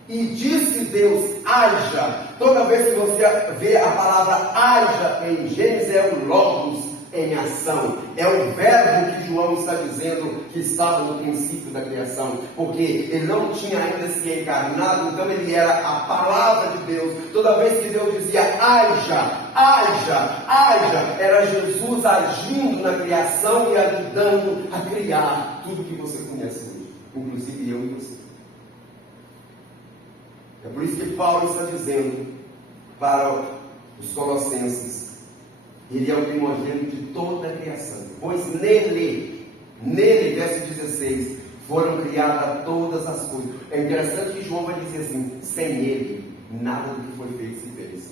E disse Deus: haja. Toda vez que você vê a palavra haja em Gênesis, é o Logos em ação. É o verbo que João está dizendo que estava no princípio da criação. Porque ele não tinha ainda se encarnado, então ele era a palavra de Deus. Toda vez que Deus dizia haja, haja, haja, era Jesus agindo na criação e ajudando a criar tudo que você conhece hoje, inclusive eu e você. É por isso que Paulo está dizendo para os Colossenses: ele é o primogênito de toda a criação, pois nele, verso 16, foram criadas todas as coisas. É interessante que João vai dizer assim: sem ele, nada do que foi feito se fez.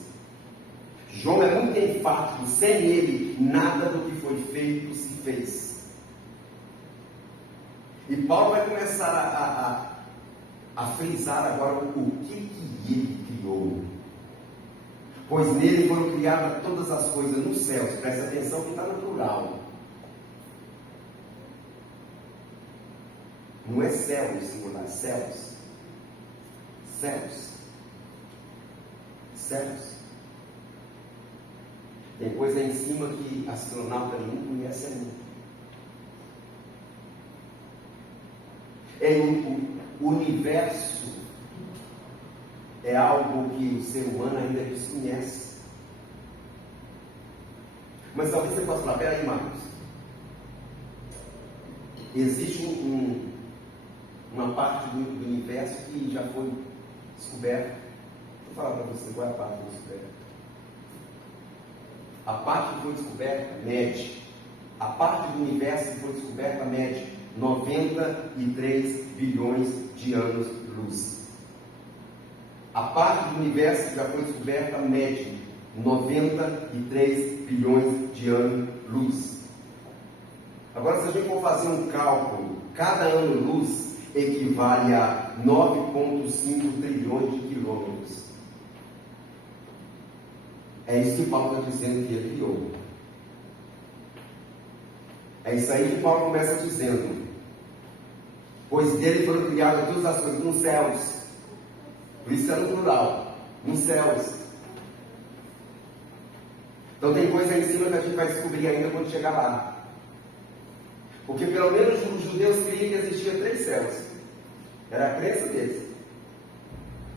João é muito enfático: sem ele, nada do que foi feito se fez. E Paulo vai começar a frisar agora o que ele criou. Pois nele foram criadas todas as coisas nos céus. Presta atenção que está no plural. Não é céus singular, céus. Céus. Céus. Tem coisa em cima que astronauta nenhum conhece ainda. O universo é algo que o ser humano ainda desconhece. Mas talvez você possa falar: peraí, Marcos, existe uma parte do universo que já foi descoberta. Vou falar para você qual é a parte que foi descoberta. A parte que foi descoberta mede. A parte do universo que foi descoberta mede 93 bilhões de anos-luz. A parte do universo que já foi descoberta mede 93 bilhões de anos-luz. Agora, se a gente for fazer um cálculo, cada ano-luz equivale a 9,5 trilhões de quilômetros. É isso que Paulo está dizendo que ele criou. É isso aí que Paulo começa dizendo. Pois dele foram criadas todas as coisas nos céus. Por isso é no plural. Nos céus. Então tem coisa aí em cima que a gente vai descobrir ainda quando chegar lá. Porque pelo menos os judeus criam que existia 3 céus. Era a crença deles.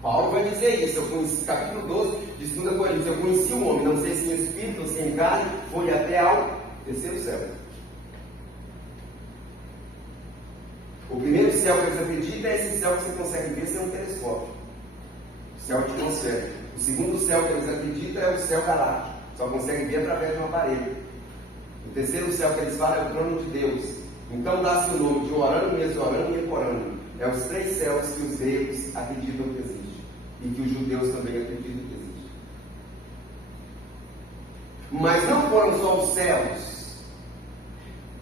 Paulo vai dizer isso. Eu conheci, capítulo 12 de 2 Coríntios. Eu conheci um homem, não sei se em espírito ou se em carne, foi até ao 3º céu. O primeiro céu que eles acreditam é esse céu que você consegue ver sem um telescópio. O céu atmosférico. O segundo céu que eles acreditam é o céu galáctico. Só conseguem ver através de um aparelho. O terceiro céu que eles falam é o trono de Deus. Então dá-se o nome de Orano, Mesorano e Ecorano. É os 3 céus que os gregos acreditam que existem. E que os judeus também acreditam que existem. Mas não foram só os céus.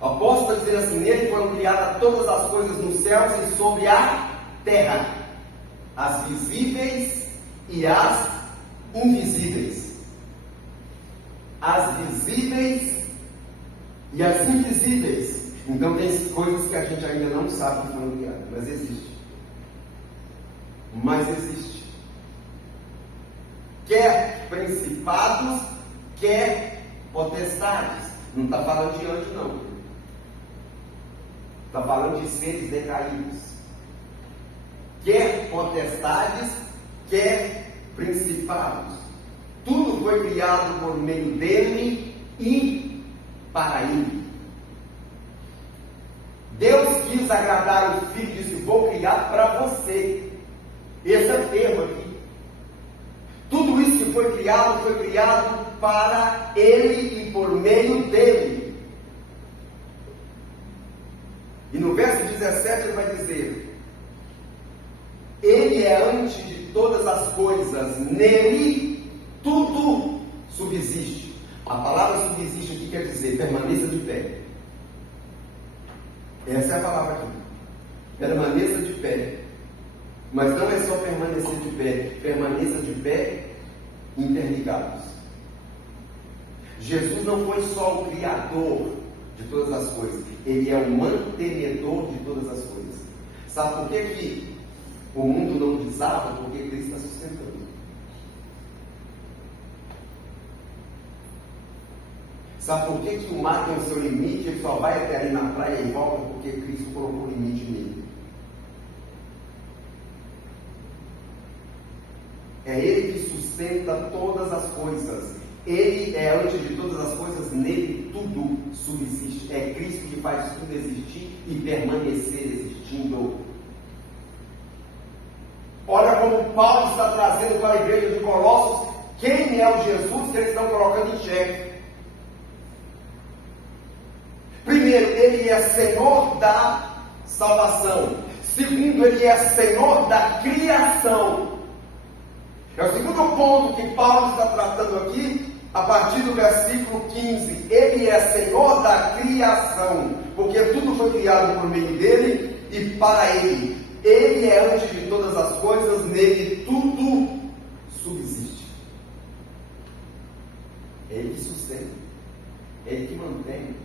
O apóstolo está dizendo assim: nele foram criadas todas as coisas nos céus e sobre a terra, as visíveis e as invisíveis. As visíveis e as invisíveis. Então tem coisas que a gente ainda não sabe que foram criadas, mas existe. Mas existe. Quer principados, quer potestades. Não está falando de anjo, não. Está falando de seres decaídos. Quer potestades, quer principados. Tudo foi criado por meio dele e para ele. Deus quis agradar o Filho e disse: vou criar para você. Esse é o termo aqui. Tudo isso que foi criado para ele e por meio dele. E no verso 17 ele vai dizer: ele é antes de todas as coisas, nele tudo subsiste. A palavra subsiste aqui quer dizer permaneça de pé. Essa é a palavra aqui. Permaneça de pé. Mas não é só permanecer de pé, permaneça de pé interligados. Jesus não foi só o criador de todas as coisas, ele é o mantenedor de todas as coisas. Sabe por que o mundo não desaba? Porque Cristo está sustentando. Sabe por que o mar tem o seu limite? Ele só vai até ali na praia e volta porque Cristo colocou o limite nele. É ele que sustenta todas as coisas. Ele é antes de todas as coisas, nele tudo subsiste. É Cristo que faz tudo existir e permanecer existindo. Olha como Paulo está trazendo para a igreja de Colossos quem é o Jesus que eles estão colocando em xeque. Primeiro, ele é Senhor da salvação. Segundo, ele é Senhor da criação. É o segundo ponto que Paulo está tratando aqui, a partir do versículo 15. Ele é Senhor da criação, porque tudo foi criado por meio dele e para ele. Ele é antes de todas as coisas, nele tudo subsiste. É ele que sustenta, é ele que mantém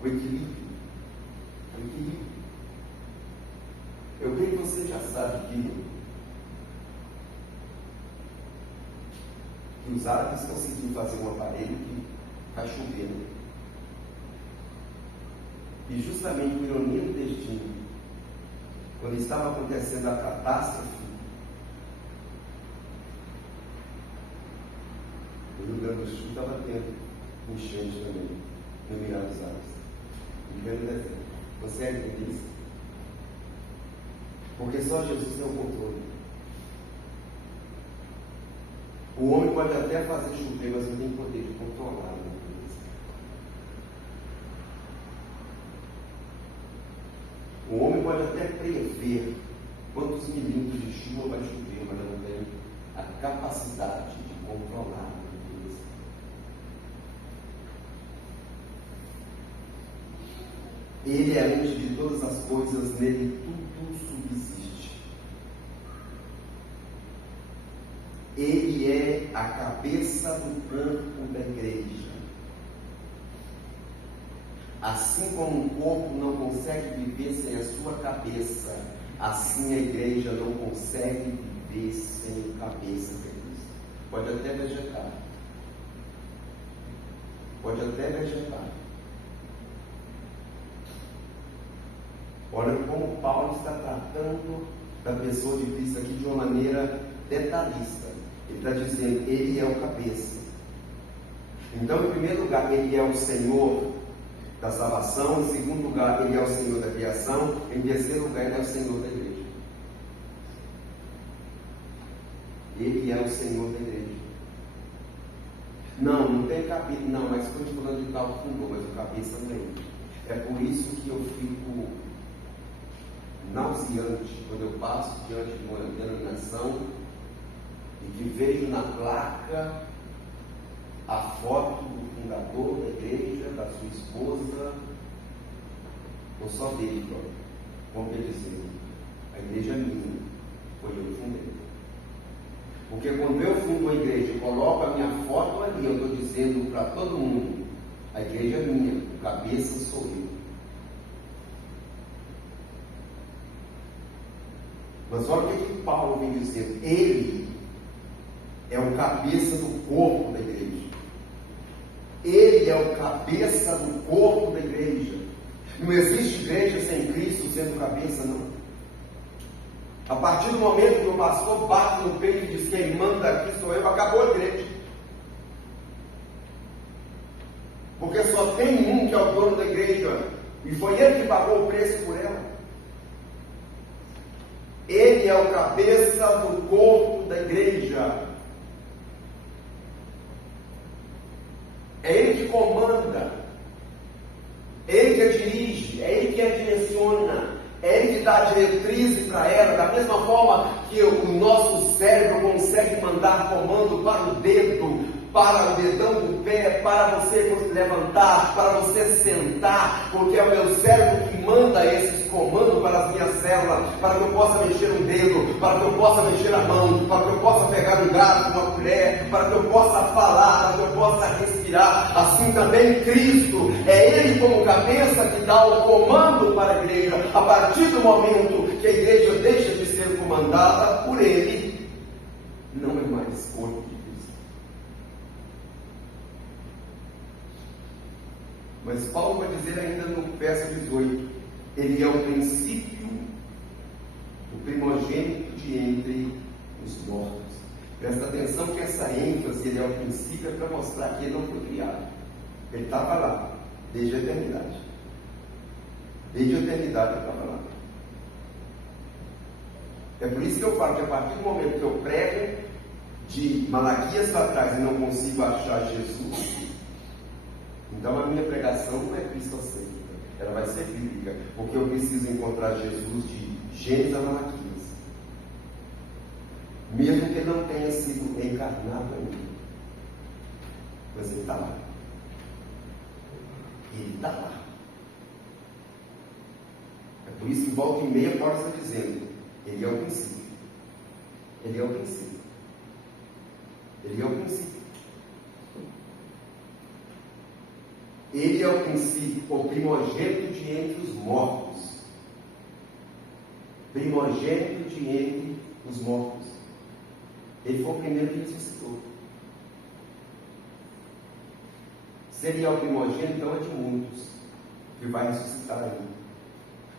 o equilíbrio. O equilíbrio. Eu creio que você já sabe que os árabes conseguiram fazer um aparelho que está chovendo. E justamente por ironia do destino, quando estava acontecendo a catástrofe, o Rio Grande do Sul estava tendo enchente também, no Emirados Árabes, no pleno deserto. Consegue entender isso? Porque só Jesus tem o controle. O homem pode até fazer chover, mas não tem poder de controlar. O homem pode até prever quantos milímetros de chuva vai chover, mas não tem a capacidade de controlar. Ele é antes de todas as coisas, nele tudo subsiste. Ele é a cabeça do corpo da igreja. Assim como um corpo não consegue viver sem a sua cabeça, assim a igreja não consegue viver sem a cabeça de Cristo. Pode até vegetar. Pode até vegetar. Olha como Paulo está tratando da pessoa de Cristo aqui de uma maneira detalhista. Ele está dizendo, ele é o cabeça. Então, em primeiro lugar, ele é o Senhor da salvação. Em segundo lugar, ele é o Senhor da criação. Em terceiro lugar, ele é o Senhor da igreja. Ele é o Senhor da igreja. Não tem cabeça. Não, mas foi falando de tal fundou, mas o cabeça não é ele. É por isso que eu fico nauseante quando eu passo diante de uma denominação e que vejo na placa a foto do fundador da igreja, da sua esposa, não só dele próprio, como ele dizendo, a igreja é minha, foi eu que fundei. Porque quando eu fundo a igreja e coloco a minha foto ali, eu estou dizendo para todo mundo, a igreja é minha, o cabeça sou eu. Mas olha o que Paulo vem dizendo. Ele é o cabeça do corpo da igreja. Ele é o cabeça do corpo da igreja. Não existe igreja sem Cristo sendo cabeça, não. A partir do momento que o pastor bate no peito e diz quem manda aqui sou eu, acabou a igreja. Porque só tem um que é o dono da igreja. E foi ele que pagou o preço por ela. Ele é o cabeça do corpo da igreja. É ele que comanda. É ele que a dirige. É ele que a direciona. É ele que dá a diretriz para ela. Da mesma forma que o nosso cérebro consegue mandar comando para o dedo, para o dedão do pé, para você levantar, para você sentar, porque é o meu cérebro que manda esses comandos para as minhas células, para que eu possa mexer um dedo, para que eu possa mexer a mão, para que eu possa pegar um garfo, uma colher, para que eu possa falar, para que eu possa respirar. Assim também Cristo, é Ele como cabeça que dá o comando para a igreja. A partir do momento que a igreja deixa de ser comandada por Ele, não é mais corpo de Cristo. Mas Paulo vai dizer ainda no verso 18, ele é o princípio, o primogênito de entre os mortos. Presta atenção que essa ênfase, ele é o princípio, é para mostrar que ele não foi criado. Ele estava lá, desde a eternidade. Desde a eternidade ele estava lá. É por isso que eu falo que a partir do momento que eu prego de Malaquias para trás e não consigo achar Jesus, então a minha pregação não é cristocêntrica, ela vai ser bíblica, porque eu preciso encontrar Jesus de Gênesis a Malaquias, mesmo que ele não tenha sido encarnado ainda, mas ele está lá. Ele está lá. É por isso que volta e meia Paulo está dizendo, ele é o princípio. Ele é o princípio. Ele é o princípio. Ele é o princípio, o primogênito de entre os mortos. Primogênito de entre os mortos. Ele foi o primeiro que ressuscitou. Se ele é o primogênito, então é de muitos que vai ressuscitar ainda.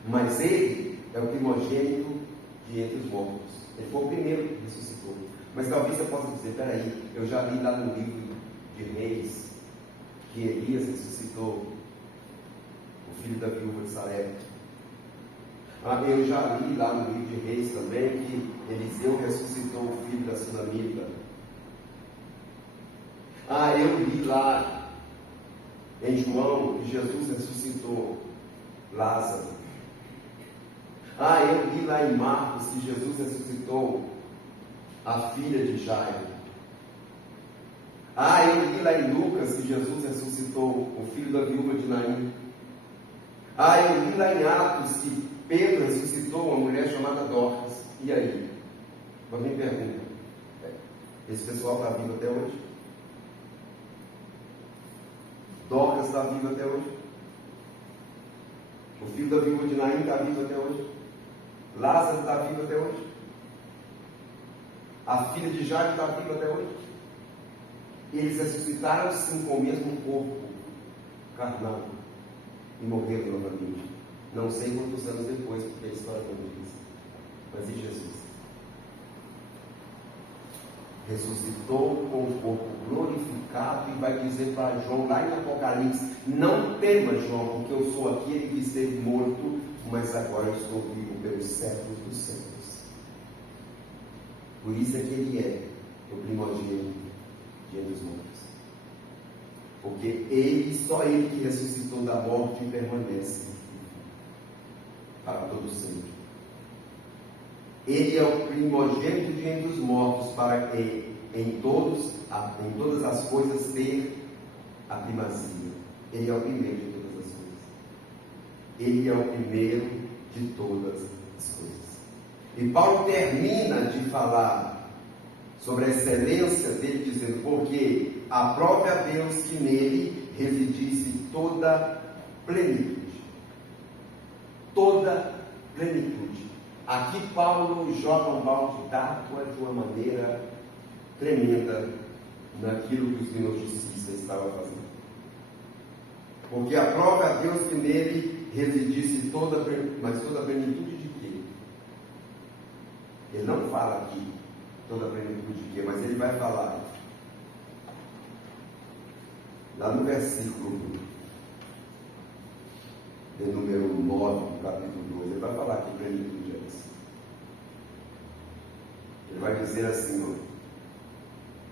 Mas ele é o primogênito de entre os mortos. Ele foi o primeiro que ressuscitou. Mas talvez você possa dizer, peraí, eu já li lá no livro de Reis que Elias ressuscitou o filho da viúva de Sarepta. Eu já li lá no livro de Reis também que Eliseu ressuscitou o filho da Sunamita. Eu li lá em João que Jesus ressuscitou Lázaro. Eu li lá em Marcos que Jesus ressuscitou a filha de Jairo. Eu li lá em Lucas que Jesus ressuscitou o filho da viúva de Naim. Eu li lá em Atos que Pedro ressuscitou uma mulher chamada Dorcas. E aí? Mas me pergunta, Esse pessoal está vivo até hoje? Dorcas está vivo até hoje? O filho da viúva de Naim está vivo até hoje? Lázaro está vivo até hoje? A filha de Jairo está viva até hoje? Eles ressuscitaram sim com o mesmo corpo carnal e morreram novamente. Não sei quantos anos depois, porque a história não diz. Mas e Jesus? Ressuscitou com o corpo glorificado e vai dizer para João lá em Apocalipse: não tema, João, porque eu sou aquele que esteve morto, mas agora eu estou vivo pelos séculos dos séculos. Por isso é que ele é o primogênito diante dos mortos. Porque ele, só ele que ressuscitou da morte e permanece para todo sempre. Ele é o primogênito diante dos mortos, para que em todas as coisas ter a primazia. Ele é o primeiro de todas as coisas. Ele é o primeiro de todas as coisas. E Paulo termina de falar sobre a excelência dele, dizendo: porque aprove a Deus que nele residisse toda plenitude. Toda plenitude. Aqui Paulo joga um balde d'água de uma maneira tremenda naquilo que os gnosticistas estavam fazendo. Porque aprove a Deus que nele residisse toda plenitude de quê? Ele não fala aqui toda plenitude de quê, mas ele vai falar lá no versículo de número 9, do capítulo 2, ele vai falar que plenitude é essa. Ele vai dizer assim: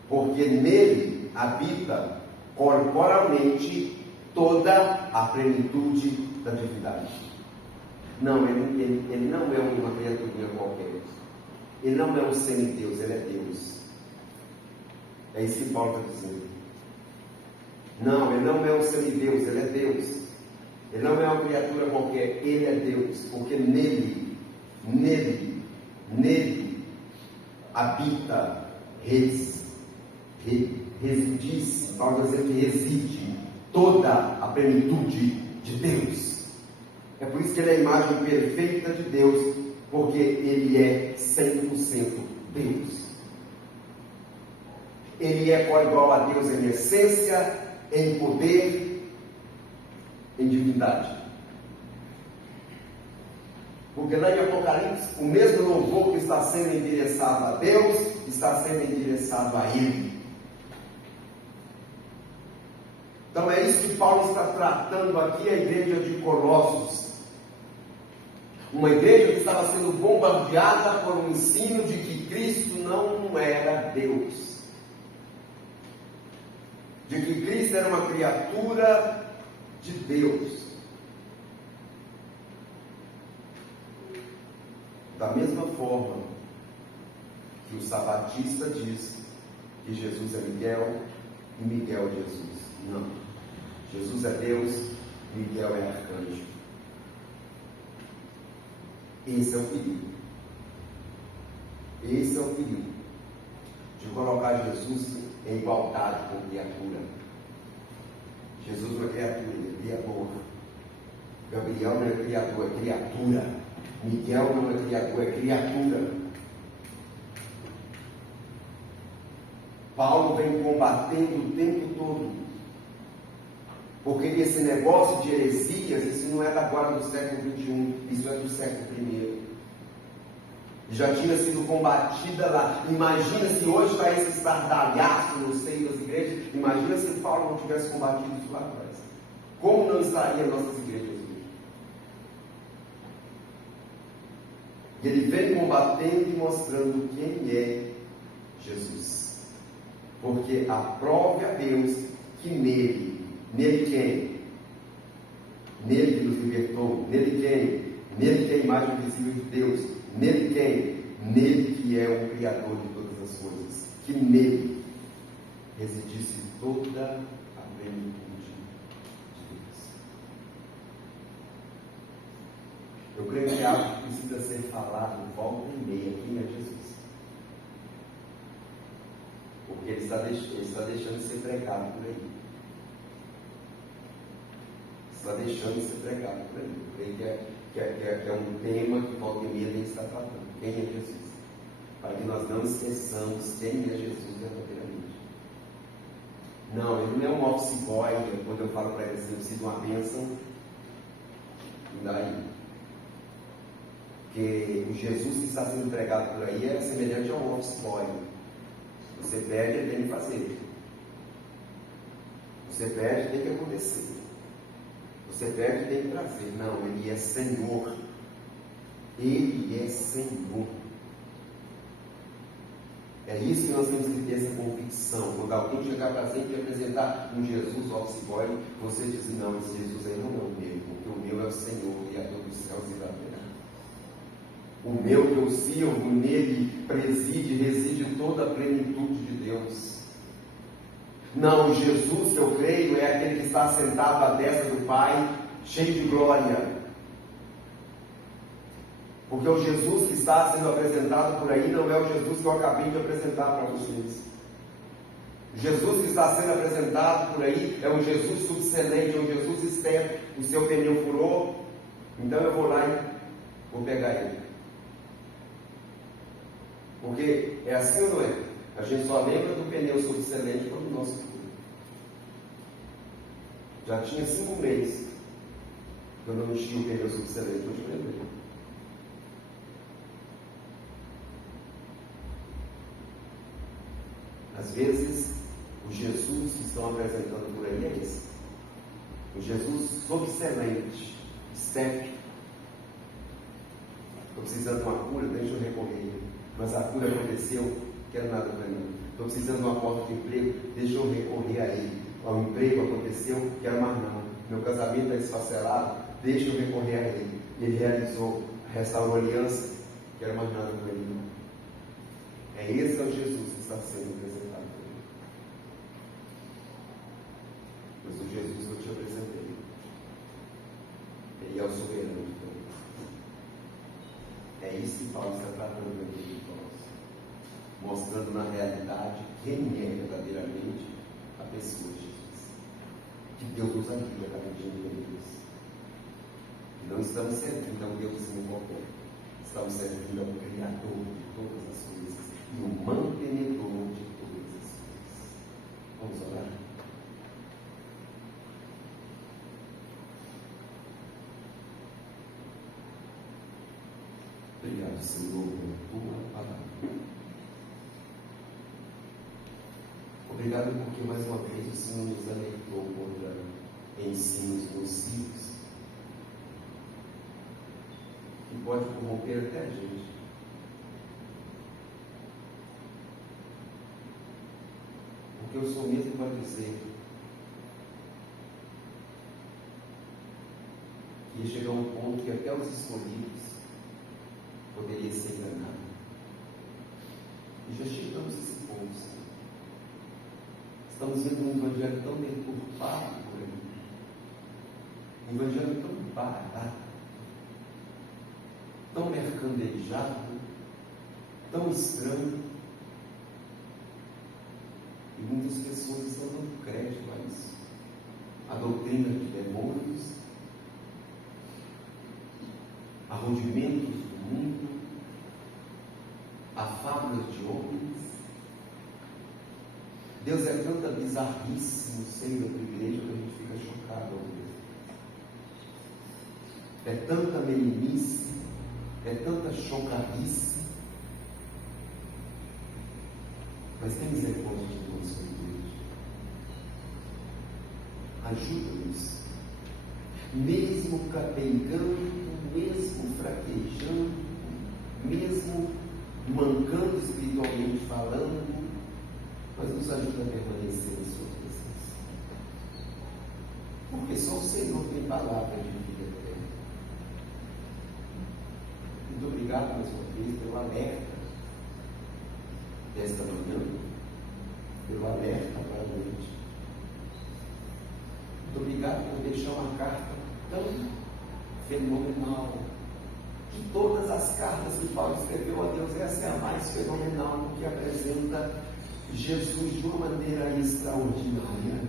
porque nele habita corporalmente toda a plenitude da divindade. Não, ele não é uma criaturinha qualquer. Ele não é um semideus, ele é Deus. É isso que Paulo está dizendo. Não, ele não é um semideus, ele é Deus. Ele não é uma criatura qualquer, ele é Deus. Porque nele habita, residisse, Paulo está dizendo que reside toda a plenitude de Deus. É por isso que ele é a imagem perfeita de Deus, porque ele é 100% Deus. Ele é igual a Deus em essência, em poder, em divindade. Porque lá em Apocalipse, o mesmo louvor que está sendo endereçado a Deus, está sendo endereçado a Ele. Então é isso que Paulo está tratando aqui, a igreja de Colossos. Uma igreja que estava sendo bombardeada por um ensino de que Cristo não era Deus. De que Cristo era uma criatura de Deus. Da mesma forma que o sabatista diz que Jesus é Miguel e Miguel é Jesus. Não. Jesus é Deus, Miguel é arcanjo. Esse é o perigo. Esse é o perigo de colocar Jesus em igualdade com criatura. Jesus não é criatura, ele é criador. Gabriel não é criador, é criatura. Miguel não é criador, é criatura. Paulo vem combatendo o tempo todo. Porque esse negócio de heresias, isso não é da guarda do século XXI, isso é do século I. Já tinha sido combatida lá. Imagina se hoje está esse estardalhaço no seio das igrejas. Imagina se Paulo não tivesse combatido isso lá atrás. Como não estariam nossas igrejas hoje? E ele vem combatendo e mostrando quem é Jesus. Porque aprove a Deus que nele quem? Nele que nos libertou. Nele quem? Nele que é a imagem visível de Deus. Nele quem? Nele que é o Criador de todas as coisas. Que nele residisse toda a plenitude de Deus. Eu creio que algo que precisa ser falado volta e meia. Quem é Jesus? Porque ele está deixando de ser pregado por aí. Está deixando de ser pregado por aí. Eu creio que é um tema que volta e meia tem que estar tratando. Quem é Jesus? Para que nós não esqueçamos quem é Jesus verdadeiramente. Não, ele não é um office boy, quando eu falo para ele assim, eu preciso de uma bênção, e daí? Porque o Jesus que está sendo pregado por aí é semelhante a um office boy. Você pede, ele tem que fazer. Você pede, tem que acontecer. Você pede, tem que trazer. Não, ele é Senhor. Ele é Senhor. É isso que nós temos que ter essa convicção. Quando alguém chegar para gente e apresentar um Jesus office boy, você diz, não, esse Jesus aí não é o meu, porque o meu é o Senhor, Criador dos céus e da terra. O meu que eu sirvo, nele reside toda a plenitude de Deus. Não, o Jesus que eu creio é aquele que está sentado à destra do Pai, cheio de glória. Porque o Jesus que está sendo apresentado por aí não é o Jesus que eu acabei de apresentar para vocês. O Jesus que está sendo apresentado por aí é um Jesus subcelente, é um Jesus externo. O seu pneu furou, então eu vou lá e vou pegar ele. Porque é assim ou não é? A gente só lembra do pneu subcelente quando o nosso furou. Já tinha 5 meses que eu não enchi o pneu subcelente, hoje eu lembrei. Às vezes, o Jesus que estão apresentando por aí é esse. O Jesus subcelente, step. Estou precisando de uma cura, deixa eu recorrer. Mas a cura aconteceu, não quero nada para mim. Estou precisando de uma porta de emprego, deixa eu recorrer a ele. O emprego aconteceu, quero mais não. Meu casamento está esfacelado, deixa eu recorrer a ele. Ele realizou, restaurou a aliança, quero mais nada para ele não. É esse o Jesus que está sendo apresentado por ele. Mas o Jesus que eu te apresentei, ele é o soberano de todos. É isso que Paulo está tratando aqui de nós, mostrando na realidade quem é verdadeiramente a pessoa de Jesus. Que Deus nos ajude a cada dia de Deus. E não estamos servindo a um Deusinho qualquer, estamos servindo ao Criador de todas as coisas e o mantenedor de todas as coisas. Vamos orar? Obrigado, Senhor, por tua palavra. Obrigado porque mais uma vez o Senhor nos alertou contra ensinos nocivos que pode corromper até a gente. Porque eu sou mesmo para dizer que ia chegar um ponto que até os escolhidos poderia ser enganado. E já chegamos a esse ponto, Senhor. Estamos vendo um evangelho tão deturpado por aí. Um evangelho tão barato, tão mercandejado, tão estranho. E muitas pessoas estão dando crédito a isso. A doutrina de demônios, a rudimentos do mundo, a fábulas de homens. Deus é tanta bizarrice no seio da igreja que a gente fica chocado ao ver. É tanta meninice, é tanta chocadice. Mas tem misericórdia de nós, Senhor Deus. Ajuda-nos. Mesmo capengando, mesmo fraquejando, mesmo mancando espiritualmente falando, mas nos ajuda a permanecer em sua presença. Porque só o Senhor tem palavra de vida eterna. Muito obrigado mais uma vez pelo alerta desta manhã, pelo alerta para a noite. Muito obrigado por deixar uma carta tão fenomenal. De todas as cartas que Paulo escreveu a Deus, essa é a mais fenomenal, porque apresenta Jesus, de uma maneira extraordinária,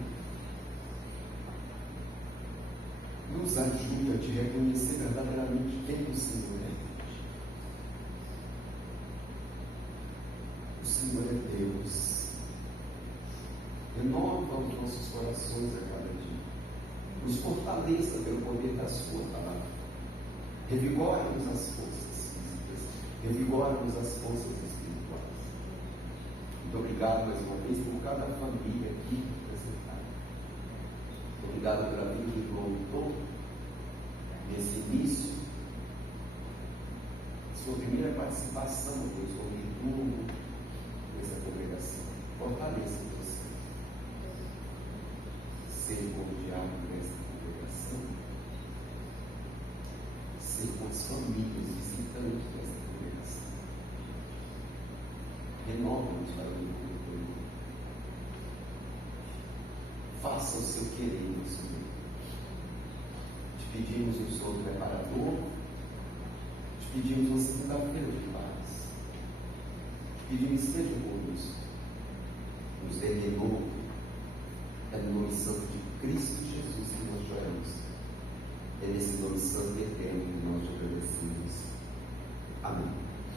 nos ajude a te reconhecer verdadeiramente quem o Senhor é. O Senhor é Deus. Renova os nossos corações a cada dia. Nos fortaleça pelo poder da Sua palavra. Revigora-nos as forças físicas. Revigora-nos as forças espirituais. Muito obrigado mais uma vez por cada família aqui representada. Muito obrigado pela vida do irmão todo. Nesse início, sua primeira participação, Deus, como liturgo dessa congregação. Fortaleça você. Ser como diabo nessa congregação. Ser com as famílias visitantes dessa congregação. Renova-nos para o mundo. Faça o seu querer, meu Senhor. Te pedimos um sono preparador. Te pedimos uma segunda-feira de paz. Te pedimos que esteja conosco. Nos dê de novo. É no nome santo de Cristo Jesus que nós oramos. É nesse nome santo e eterno que nós te agradecemos. Amém.